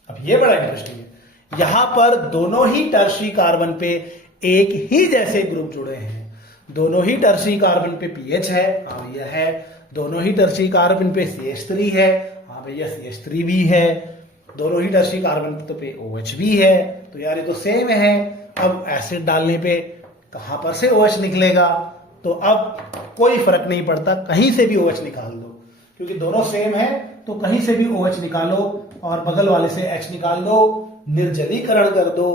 अब ये बड़ा इंटरेस्टिंग है। यहां पर दोनों ही टर्शरी कार्बन पे एक ही जैसे ग्रुप जुड़े हैं। दोनों ही टर्शरी कार्बन पे PH है, हाँ भैया है। दोनों ही टर्शरी कार्बन पे CH3 है, हाँ भैया CH3 भी है। दोनों ही टर्शरी कार्बन पे OH भी है। तो यार ये तो सेम है। अब एसिड डालने पे कहां पर से OH निकलेगा, तो अब कोई फर्क नहीं पड़ता, कहीं से भी OH निकाल दो, क्योंकि दोनों सेम है। तो कहीं से भी OH निकालो और बगल वाले से H निकाल दो, निर्जलीकरण कर दो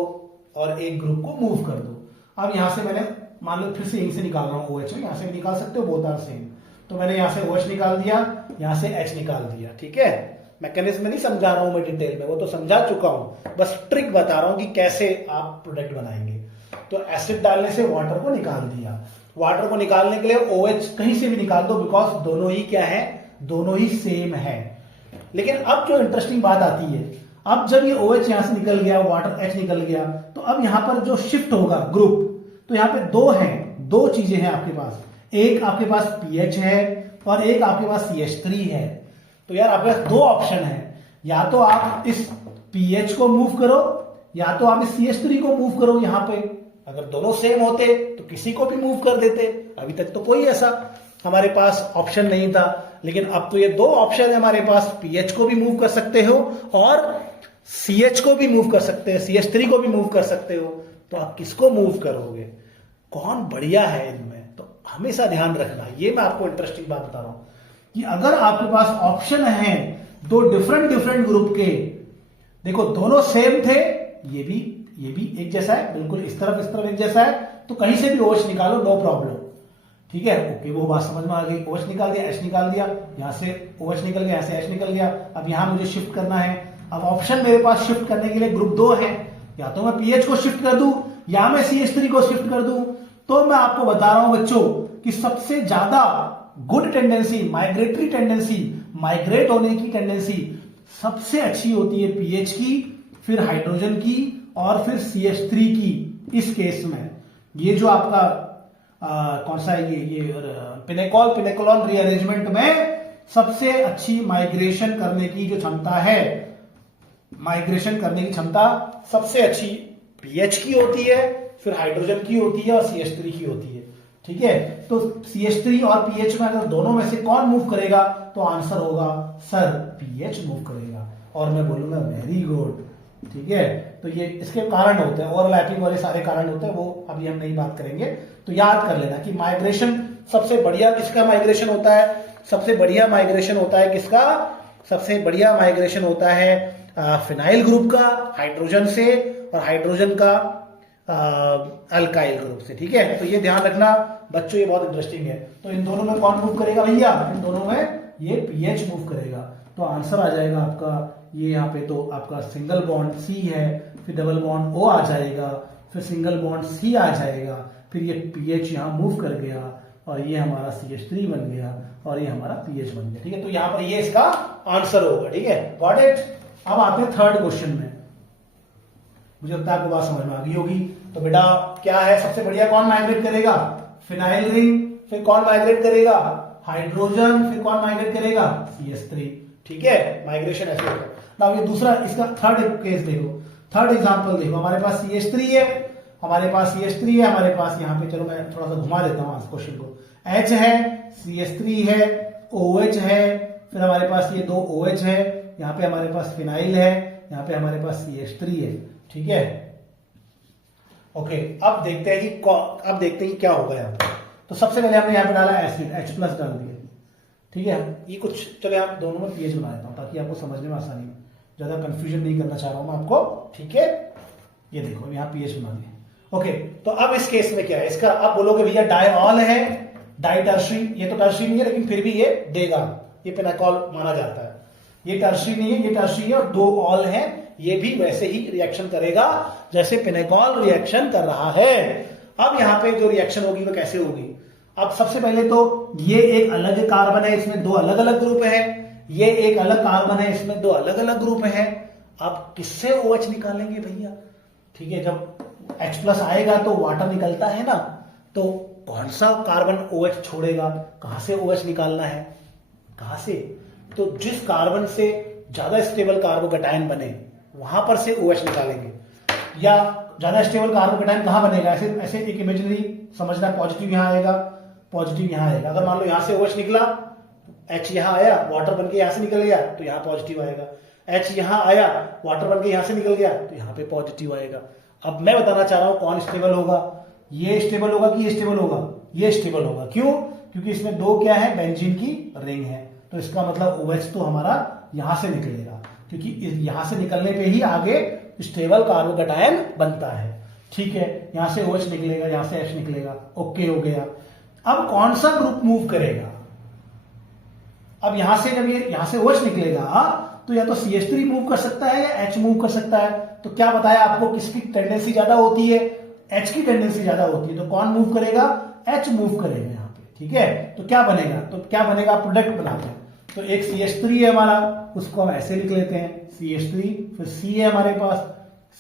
और एक ग्रुप को मूव कर दो। अब यहां से मैंने मान लो फिर से यहीं से निकाल रहा हूं OH, यहां से भी निकाल सकते हो, बोथ आर सेम। तो मैंने यहां से OH निकाल दिया, यहां से H निकाल दिया। ठीक है, मैकेनिज्म नहीं समझा रहा हूं मैं डिटेल में, वो तो समझा चुका हूं, बस ट्रिक बता रहा हूं कि कैसे आप प्रोडक्ट बनाएंगे। तो एसिड डालने से वाटर को निकाल दिया। वाटर को निकालने के लिए OH कहीं से भी निकाल दो, बिकॉज दोनों ही क्या है, दोनों ही सेम है। लेकिन अब जो इंटरेस्टिंग बात आती है, अब जब ये OH यहां से निकल गया, वाटर H निकल गया, तो अब यहां पर जो शिफ्ट होगा ग्रुप, तो यहां पे दो हैं, दो चीजें हैं आपके पास। एक आपके पास PH है और एक आपके पास CH3 है। तो यार आपके पास दो ऑप्शन है, या तो आप इस PH को मूव करो या तो आप इस CH3 को मूव करो। यहां पे अगर दोनों सेम होते तो किसी को भी मूव कर देते। अभी तक तो कोई ऐसा हमारे पास ऑप्शन नहीं था, लेकिन अब तो ये दो ऑप्शन है हमारे पास। PH को भी मूव कर सकते हो और CH को भी मूव कर सकते हैं, CH3 को भी मूव कर सकते हो। तो आप किसको मूव करोगे, कौन बढ़िया है इनमें, तो हमेशा ध्यान रखना। ये मैं आपको इंटरेस्टिंग बात बता रहा हूं कि अगर आपके पास ऑप्शन है दो डिफरेंट ग्रुप के, देखो दोनों सेम थे, ये भी एक जैसा है, बिल्कुल इस तरफ एक जैसा है, तो कहीं से भी OH निकालो, नो प्रॉब्लम। ठीक है, ओके, वो बात समझ में आ गई। OH निकाल दिया, H निकाल दिया, यहां से OH निकल गया, यहां से H निकल गया। अब यहां मुझे शिफ्ट करना है। अब ऑप्शन मेरे पास शिफ्ट करने के लिए ग्रुप 2 है, या तो मैं PH को शिफ्ट कर दूं या मैं CH3 को शिफ्ट कर दूं। तो मैं आपको बता रहा हूं बच्चों कि सबसे ज्यादा good tendency, migratory tendency, migrate होने की टेंडेंसी सबसे अच्छी होती है PH की, फिर हाइड्रोजन की और फिर CH3 की। इस केस में ये जो आपका कौन सा है, ये पिनेकोलॉन रीअरेंजमेंट में सबसे अच्छी माइग्रेशन करने की जो क्षमता है, माइग्रेशन करने की क्षमता सबसे अच्छी PH की होती है, फिर हाइड्रोजन की होती है और CH3 की होती है। ठीक है, तो CH3 और PH में अगर दोनों में से कौन मूव करेगा, तो आंसर होगा सर PH मूव करेगा। और मैं बोलूंगा वेरी गुड। ठीक है, तो ये इसके कारण होते हैं, ओवरलैपिंग वाले सारे कारण होते हैं, वो अभी हम नहीं बात करेंगे। तो याद कर लेना कि माइग्रेशन सबसे बढ़िया किसका माइग्रेशन होता है, सबसे बढ़िया माइग्रेशन होता है किसका, सबसे बढ़िया माइग्रेशन होता है फिनाइल ग्रुप का, हाइड्रोजन से, और हाइड्रोजन का अल्काइल ग्रुप से, ठीक है। तो ये ध्यान रखना बच्चों, ये बहुत इंटरेस्टिंग है। तो इन दोनों में कौन मूव करेगा भैया, इन दोनों में ये पीएच मूव करेगा। तो आंसर आ जाएगा आपका ये यहाँ पे, तो आपका सिंगल बॉन्ड सी है, फिर डबल बॉन्ड ओ आ जाएगा, फिर सिंगल बॉन्ड सी आ जाएगा, फिर ये पीएच यहाँ मूव कर गया और ये हमारा CH3 बन गया और ये हमारा पीएच बन गया, ठीक है। तो यहाँ पर ये इसका आंसर होगा, ठीक है, गॉट इट। अब आते हैं थर्ड क्वेश्चन में। मुझे लगता है आपको बात समझ में आ गई होगी। तो बेटा क्या है, सबसे बढ़िया कौन माइग्रेट करेगा, फिनाइल रिंग, फिर कौन माइग्रेट करेगा, हाइड्रोजन, फिर कौन माइग्रेट करेगा, CH3, ठीक है। माइग्रेशन ऐसे होगा। अब ये दूसरा, इसका थर्ड केस देखो, थर्ड एग्जांपल देखो। हमारे पास CH3 है, हमारे पास CH3 है, हमारे पास यहाँ पे, चलो मैं थोड़ा सा घुमा देता हूँ क्वेश्चन को। H है, CH3 है, OH है, फिर हमारे पास ये दो OH है, यहाँ पे हमारे पास फिनाइल है, यहाँ पे हमारे पास CH3 है, ठीक है। ओके, अब देखते हैं कि क्या होगा यहाँ पे। तो सबसे पहले हमने यहाँ पे डाला एसिड, H+ डाल दिया, ठीक है। ये कुछ, चलो आप दोनों में पीएच बना देता हूँ ताकि आपको समझने में आसानी हो, ज्यादा कंफ्यूजन नहीं करना चाह रहा हूं मैं आपको, ठीक है। ये देखो यहाँ पीएच बना दिया। ओके, तो अब इस केस में क्या है इसका, अब बोलोगे भैया डायऑल है, डाई टर्शरी, ये तो टर्शरी नहीं है लेकिन फिर भी ये देगा, ये पेनाकॉल माना जाता है। ये टर्शरी नहीं है, ये टर्शरी है और दो ऑल है, ये भी वैसे ही रिएक्शन करेगा जैसे पेनाकॉल रिएक्शन कर रहा है। अब यहाँ पे जो रिएक्शन होगी वो कैसे होगी, अब सबसे पहले तो ये एक अलग कार्बन है, इसमें दो अलग अलग ग्रुप है, ये एक अलग कार्बन है, इसमें दो अलग अलग ग्रुप है। अब किससे OH निकालेंगे भैया, ठीक है। जब H+ आएगा तो वाटर निकलता है ना, तो कौन सा कार्बन OH छोड़ेगा, कहां से OH निकालना है, कहां से, तो जिस कार्बन से ज्यादा स्टेबल कार्बोकैटायन बने वहां पर से OH निकालेंगे। या ज्यादा स्टेबल कार्बोकैटायन कहां बनेगा, ऐसे ऐसे एक इमेजिनरी समझना, पॉजिटिव यहां आएगा, पॉजिटिव यहां आएगा। अगर मान लो यहां से OH निकला, H यहां आया, वाटर बनके यहां से निकल गया तो यहां पॉजिटिव आएगा। H यहां आया, वाटर बनके यहां से निकल गया तो यहां पे पॉजिटिव आएगा। अब मैं बताना चाह रहा हूं कौन स्टेबल होगा, ये स्टेबल होगा कि ये स्टेबल होगा, ये स्टेबल होगा। क्यों, क्योंकि इसमें दो क्या है, बेंजीन की रिंग है, तो इसका मतलब OH तो हमारा यहां से निकलेगा, क्योंकि यहां से निकलने पे ही आगे स्टेबल कार्बोकैटायन बनता है, ठीक है। यहां से OH निकलेगा, यहां से H निकलेगा, ओके हो गया। अब कौन सा ग्रुप मूव करेगा, अब यहां से जब ये यहां से OH निकलेगा तो या तो CH3 मूव कर सकता है या H मूव कर सकता है। तो क्या बताया आपको, किसकी टेंडेंसी ज्यादा होती है, H की टेंडेंसी ज्यादा होती है, तो कौन मूव करेगा, H मूव करेगा यहाँ पे, ठीक है। तो क्या बनेगा, प्रोडक्ट बनाते हैं। तो एक CH3 है हमारा, उसको हम ऐसे लिख लेते हैं CH3, फिर C है हमारे पास,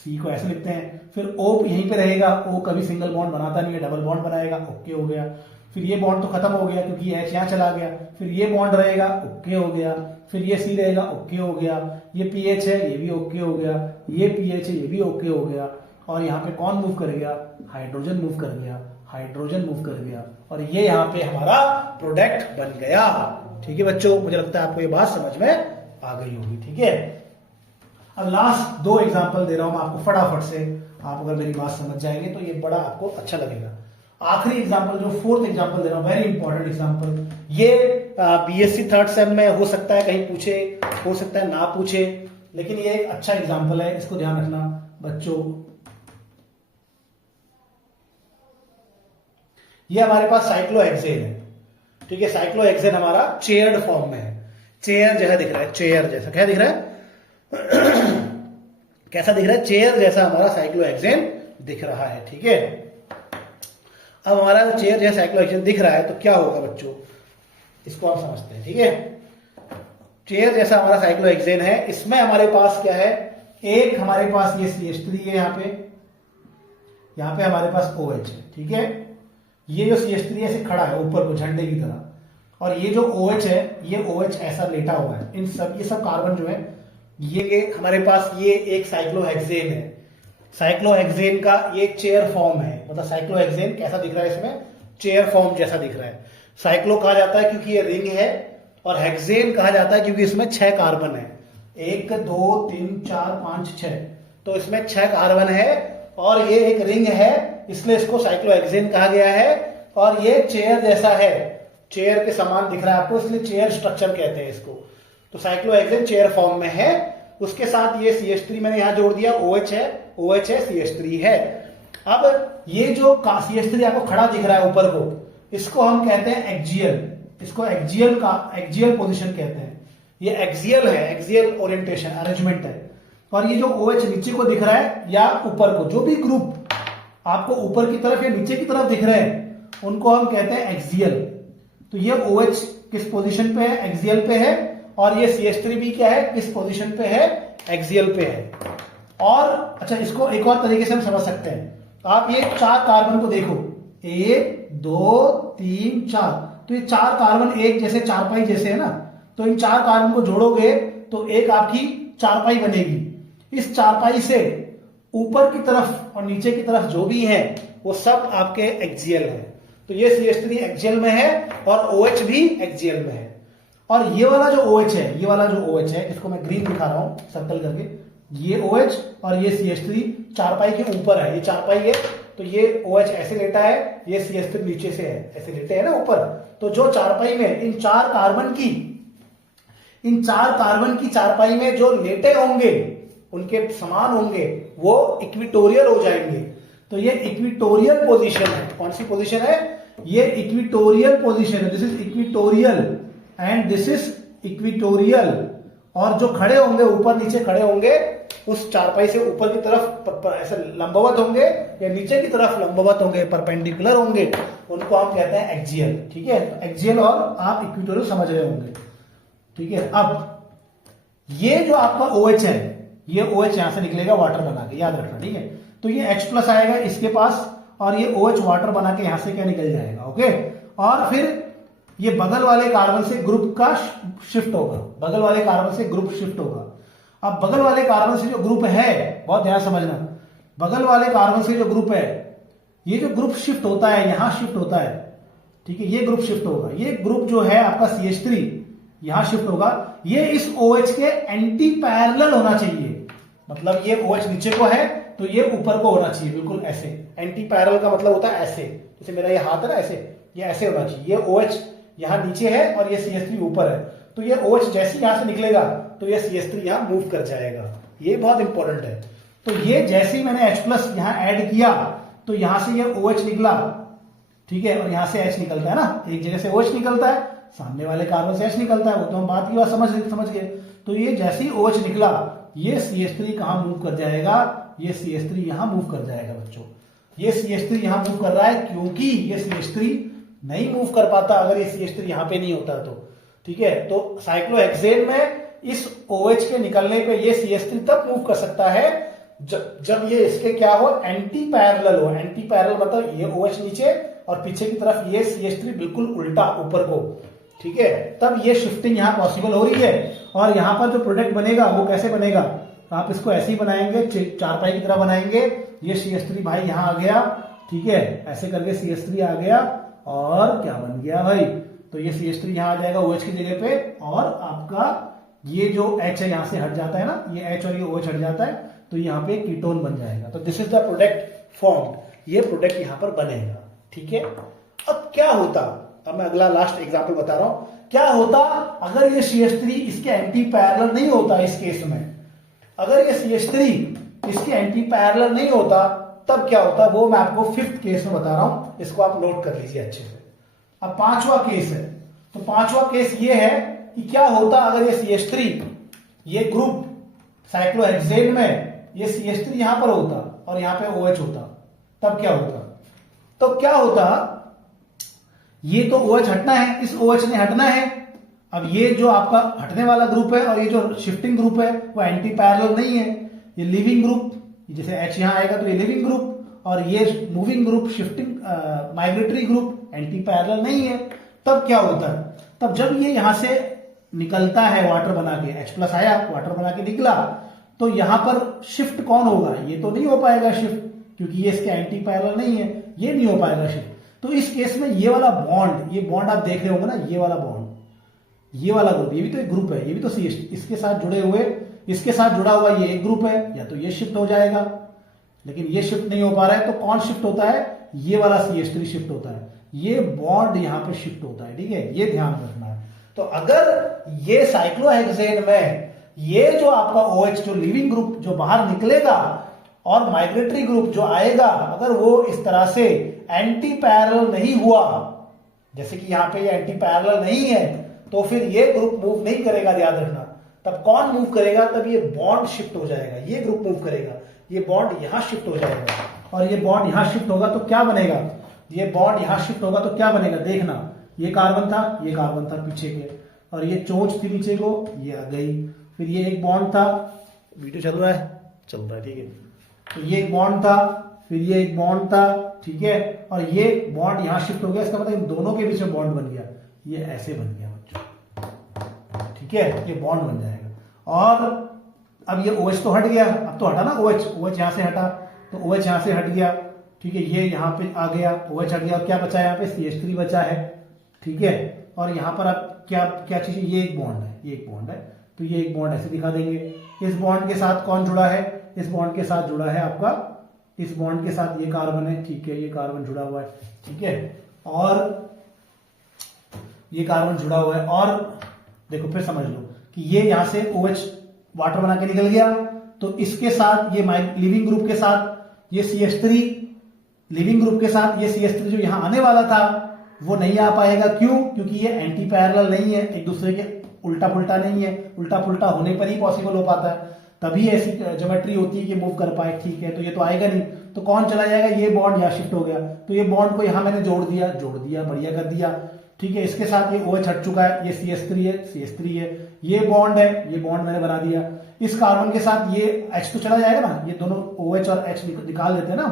C को ऐसे लिखते हैं, फिर O यहीं पे रहेगा, O कभी सिंगल बॉन्ड बनाता नहीं है, डबल बॉन्ड बनाएगा, ओके हो गया। फिर ये बॉन्ड तो खत्म हो गया क्योंकि H यहां चला गया, फिर ये बॉन्ड रहेगा, ओके हो गया। फिर ये C रहेगा, ओके हो गया। ये पीएच है, ये भी ओके हो गया। ये पीएच है, ये भी ओके हो गया। और यहाँ पे कौन मूव कर गया, हाइड्रोजन मूव कर गया, हाइड्रोजन मूव कर गया, और ये यहाँ पे हमारा प्रोडक्ट बन गया, ठीक है बच्चों। मुझे लगता है आपको ये बात समझ में आ गई होगी, ठीक है। अब लास्ट दो एग्जाम्पल दे रहा हूं मैं आपको फटाफट से, आप अगर मेरी बात समझ जाएंगे तो ये बड़ा आपको अच्छा लगेगा। आखिरी एग्जाम्पल, जो फोर्थ एग्जाम्पल दे रहा हूं, वेरी इंपॉर्टेंट एग्जाम्पल, ये BSc थर्ड सेम में हो सकता है कहीं पूछे, हो सकता है ना पूछे, लेकिन ये एक अच्छा एग्जाम्पल है, इसको ध्यान रखना बच्चों। ये हमारे पास साइक्लोहेक्सेन है, ठीक है। साइक्लोहेक्सेन हमारा चेयर्ड फॉर्म में है, चेयर जैसा दिख रहा है, चेयर जैसा, क्या दिख रहा है कैसा दिख रहा है, चेयर जैसा हमारा साइक्लोहेक्सेन दिख रहा है, ठीक है। अब हमारा चेयर जैसा साइक्लोहेक्सेन दिख रहा है तो क्या होगा बच्चों, इसको आप समझते हैं, ठीक है। चेयर जैसा हमारा साइक्लोहेक्सेन है, इसमें हमारे पास क्या है, एक हमारे पास ये CH3 है, यहाँ पे हमारे पास OH है, ठीक है। ये जो CH3 ऐसे खड़ा है ऊपर को झंडे की तरह, और ये जो OH है, ये OH ऐसा लेटा हुआ है। इन सब ये सब कार्बन जो है, ये हमारे पास ये एक साइक्लोहेक्सेन है। साइक्लोहेक्सेन का ये चेयर फॉर्म है, मतलब साइक्लोहेक्सेन कैसा दिख रहा है, इसमें चेयर फॉर्म जैसा दिख रहा है। साइक्लो कहा जाता है क्योंकि ये रिंग है, और हेक्सेन कहा जाता है क्योंकि इसमें 6 कार्बन है, 1 2 3 4 5 6, तो इसमें 6 कार्बन है और ये एक रिंग है, इसलिए इसको साइक्लोहेक्सेन कहा गया है। और ये चेयर जैसा है, चेयर के समान दिख रहा है आपको, इसलिए चेयर स्ट्रक्चर कहते हैं इसको। तो साइक्लोहेक्सेन चेयर फॉर्म में है, उसके साथ ये CH3 मैंने यहां जोड़ दिया, OH है, CH3 है। अब ये जो CH3 आपको खड़ा दिख रहा है ऊपर को, इसको हम कहते हैं एक्जियल, इसको एक्जियल पोजीशन कहते हैं। ये एक्सियल है, एक्सियल ओरिएंटेशन अरेंजमेंट है। और ये जो OH नीचे को दिख रहा है या ऊपर को, जो भी ग्रुप आपको ऊपर की तरफ या नीचे की तरफ दिख रहे हैं उनको हम कहते हैं एक्सियल। तो ये OH किस पोजीशन पे है, एक्सियल पे है, और ये CH3 भी क्या है, किस पोजीशन पे है, एक्सियल पे है। और अच्छा, इसको एक और तरीके से हम समझ सकते हैं। आप ये 4 कार्बन को देखो, 1 2 3 4, तो ये 4 कार्बन एक जैसे चारपाई जैसे है ना, तो इन 4 कार्बन को जोड़ोगे तो एक आपकी चारपाई बनेगी। इस चारपाई से ऊपर की तरफ और नीचे की तरफ जो भी है वो सब आपके एक्सियल है। तो ये CH3 एक्सियल में है और OH भी एक्सियल में है। और ये वाला जो OH है, ये वाला जो OH है, इसको मैं ग्रीन दिखा रहा हूं सर्कल करके, ये OH और ये CH3 चारपाई के ऊपर है, ये चारपाई है, तो ये OH ऐसे लेटा है, ये CH3 नीचे से है, ऐसे लेटे है ना ऊपर। तो जो चारपाई में इन 4 कार्बन की चारपाई में जो लेटे होंगे, उनके समान होंगे, वो इक्विटोरियल हो जाएंगे। तो ये इक्विटोरियल पोजीशन है। कौन सी पोजीशन है, ये इक्विटोरियल पोजीशन है। This is equatorial and this is equatorial. और जो खड़े होंगे, ऊपर नीचे खड़े होंगे, उस चारपाई से ऊपर की तरफ ऐसे लंबवत होंगे या नीचे की तरफ लंबवत होंगे, परपेंडिकुलर होंगे, उनको हम कहते हैं एक्सियल। ठीक है, एक्सियल और आप इक्विटोरियल समझ रहे होंगे। ठीक है, अब ये जो आपका OH है, ये OH यहां से निकलेगा वाटर बना के, याद रखना। ठीक है, तो ये H+ आएगा इसके पास, और ये OH वाटर बना के यहां से क्या निकल जाएगा। ओके, और फिर ये बगल वाले कार्बन से ग्रुप का शिफ्ट होगा, बगल वाले कार्बन से ग्रुप शिफ्ट होगा। अब बगल वाले कार्बन से जो ग्रुप है, बहुत ध्यान समझना, बगल वाले कार्बन से जो ग्रुप है, ये जो ग्रुप शिफ्ट होता है, यहां शिफ्ट होता है। ठीक है, ये ग्रुप शिफ्ट होगा, ये ग्रुप जो है आपका CH3 यहां शिफ्ट होगा। ये इस OH के एंटी पैरेलल होना चाहिए, मतलब ये OH नीचे को है तो ये ऊपर को होना चाहिए, बिल्कुल ऐसे। एंटी पैरेलल का मतलब होता है ऐसे, जैसे मेरा ये हाथ है ना, ऐसे, ये ऐसे होना चाहिए। ये OH यहां नीचे है और ये CH3 ऊपर है, तो ये OH जैसे यहां से निकलेगा तो ये CH3 यहां मूव कर जाएगा। ये बहुत इंपॉर्टेंट है। तो ये जैसे ही मैंने H+ यहां ऐड किया तो यहां से ये OH निकला, ठीक है, और यहां से H निकलता है ना, एक जगह से OH निकलता है, सामने वाले कार्बन से H निकलता है, वो तो हम बात की बात समझ गए। तो ये जैसे ही OH निकला, ये CH3 कहां मूव कर जाएगा, ये CH3 यहां मूव कर जाएगा बच्चों। ये CH3 यहां मूव कर रहा है क्योंकि ये CH3 नहीं मूव कर पाता अगर ये CH3 यहां पे नहीं होता तो। ठीक है, तो साइक्लोहेक्सेन में इस OH के निकलने पे ये CH3 तब मूव कर सकता है जब ये इसके क्या हो, एंटी पैरेलल हो। एंटी पैरेलल मतलब ये OH नीचे और पीछे की तरफ ये CH3 बिल्कुल उल्टा ऊपर को। ठीक है, तब ये शिफ्टिंग यहां पॉसिबल हो रही है। और यहां पर जो प्रोडक्ट बनेगा वो कैसे बनेगा, आप इसको ऐसे ही बनाएंगे, चारपाई की तरह बनाएंगे। ये CH3 भाई यहां आ गया, ठीक है, ऐसे करके CH3 आ गया, और क्या बन गया भाई, तो ये CH3 यहां आ जाएगा OH की जगह पे, और आपका ये जो H है यहां से हट जाता है ना, ये H और ये OH हट जाता है, तो यहाँ पे कीटोन बन जाएगा। तो this is the product form, ये प्रोडक्ट यहां पर बनेगा। ठीक है, अब क्या होता, अब मैं अगला लास्ट एग्जांपल बता रहा हूं, क्या होता अगर ये CH3 इसके एंटी पैरेलल नहीं होता। इस केस में अगर ये CH3 इसके एंटी पैरेलल नहीं होता तब क्या होता, वो मैं आपको 5th केस में बता रहा हूं, इसको आप नोट कर लीजिए अच्छे से। अब 5वां केस है, तो 5वां केस ये है कि क्या होता अगर ये CH3, ये ग्रुप साइक्लोहेक्सेन में ये CH3 यहां पर होता और यहां पे OH होता, तब क्या होता। तो क्या होता, ये तो OH हटना है, इस OH ने हटना है। अब ये जो आपका हटने वाला ग्रुप है और ये जो शिफ्टिंग ग्रुप है वो एंटी पैरेलल नहीं है। ये लिविंग ग्रुप, जैसे H यहां आएगा तो ये लिविंग ग्रुप, और ये moving group, shifting migratory group anti parallel नहीं है। तब क्या होता है, तब जब ये यहां से निकलता है वाटर बना के, H+ आया, वाटर बना के निकला, तो यहां पर शिफ्ट कौन होगा, ये तो नहीं हो पाएगा शिफ्ट, क्योंकि ये इसके एंटी पैरेलल नहीं है, ये नहीं हो पाएगा शिफ्ट। तो इस केस में ये वाला बॉन्ड, ये बॉन्ड आप देख रहे होंगे ना, ये वाला बॉन्ड, ये वाला ग्रुप, ये भी तो एक ग्रुप है, ये भी तो इसके साथ जुड़े हुए, इसके साथ जुड़ा हुआ ये एक ग्रुप है, या तो ये शिफ्ट हो जाएगा, लेकिन ये शिफ्ट नहीं हो पा रहा है, तो कौन शिफ्ट होता है, ये वाला CH3 शिफ्ट होता है, ये बॉन्ड यहां पे शिफ्ट होता है। ठीक है, ये ध्यान रखना है। तो अगर ये साइक्लोहेक्सेन में ये जो आपका OH जो लिविंग ग्रुप जो बाहर निकलेगा, और माइग्रेटरी ग्रुप जो आएगा अगर वो इस तरह से एंटी पैरेलल नहीं हुआ, जैसे कि यहां पे ये एंटी पैरेलल नहीं है, तो फिर ये ग्रुप मूव नहीं करेगा, याद रखना। तब कौन मूव करेगा? तब ये बॉन्ड शिफ्ट हो जाएगा, ये ग्रुप मूव करेगा, ये बॉन्ड यहां शिफ्ट हो जाएगा, और ये बॉन्ड यहां शिफ्ट होगा तो क्या बनेगा? ये बॉन्ड यहां शिफ्ट होगा तो क्या बनेगा? देखना, ये कार्बन था, ये कार्बन था पीछे के, और ये चोंच थी नीचे को, ये आ गई। फिर ये एक बॉन्ड था, वीडियो चल रहा है? चल रहा है, ठीक है। तो ये एक बॉन्ड था, फिर ये एक बॉन्ड था, ठीक है, और ये बॉन्ड यहां शिफ्ट हो गया, इसका मतलब इन दोनों के बीच में बॉन्ड बन गया, ये ऐसे बन गया बच्चों, ठीक है, ये बॉन्ड बन जाएगा। और अब ये OH तो हट गया, अब तो हटा ना OH यहां से हटा, तो OH यहां से हट गया, ठीक है, ये यहां पे आ गया, OH हट गया, और क्या बचा यहाँ पे? CH3 बचा है, ठीक है। और यहां पर अब क्या क्या चीज है? ये एक बॉन्ड है, ये एक बॉन्ड है, तो ये एक बॉन्ड ऐसे दिखा देंगे। इस बॉन्ड के साथ कौन जुड़ा है? इस बॉन्ड के साथ जुड़ा है आपका, इस बॉन्ड के साथ ये कार्बन है, ठीक है, ये कार्बन जुड़ा हुआ है, ठीक है, और ये कार्बन जुड़ा हुआ है। और देखो फिर समझ लो कि ये यहां से OH वाटर बना के निकल गया, तो इसके साथ ये लिविंग ग्रुप के साथ ये CH3, लिविंग ग्रुप के साथ ये CH3 जो यहां आने वाला था वो नहीं आ पाएगा। क्यों? क्योंकि ये एंटी पैरेलल नहीं है, एक दूसरे के उल्टा पुल्टा नहीं है, उल्टा पुल्टा होने पर ही पॉसिबल हो पाता है, तभी ऐसी ज्योमेट्री होती है कि मूव कर पाए, ठीक है। तो ये तो आएगा नहीं, तो कौन चला जाएगा? ये बॉन्ड यहाँ शिफ्ट हो गया, तो ये बॉन्ड को यहां मैंने जोड़ दिया, बढ़िया कर दिया, ठीक है। इसके साथ ये OH हट चुका है, ये CH3 है, ये बॉन्ड है, ये बॉन्ड मैंने बना दिया। इस कार्बन के साथ ये H तो चला जाएगा ना, ये दोनों OH और H निकाल देते हैं ना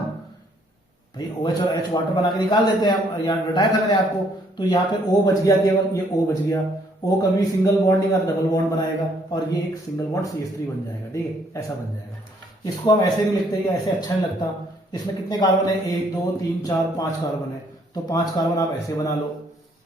भाई, OH और H वाटर बना के निकाल देते हैं हम, यहाँ बताया था मैंने आपको। तो यहाँ पे O बच गया, केवल ये O बच गया, O कभी सिंगल बॉन्ड नहीं करता, डबल बॉन्ड बनाएगा, और ये एक सिंगल बॉन्ड CH3 बन जाएगा, ठीक है, ऐसा बन जाएगा। इसको हम ऐसे नहीं लिखते, ऐसे अच्छा नहीं लगता। इसमें कितने कार्बन है? 1 2 3 4 5 कार्बन है, तो 5 कार्बन आप ऐसे बना लो,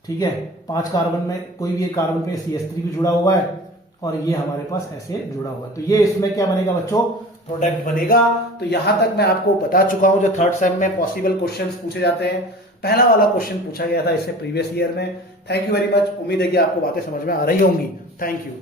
ठीक है। 5 कार्बन में कोई भी एक कार्बन पे CH3 भी जुड़ा हुआ है, और ये हमारे पास ऐसे जुड़ा हुआ है, तो ये इसमें क्या बनेगा बच्चों? प्रोडक्ट बनेगा। तो यहां तक मैं आपको बता चुका हूं जो थर्ड सेम में पॉसिबल क्वेश्चंस पूछे जाते हैं। पहला वाला क्वेश्चन पूछा गया था इससे प्रीवियस ईयर में। थैंक यू वेरी मच, उम्मीद है कि आपको बातें समझ में आ रही होंगी। Thank you.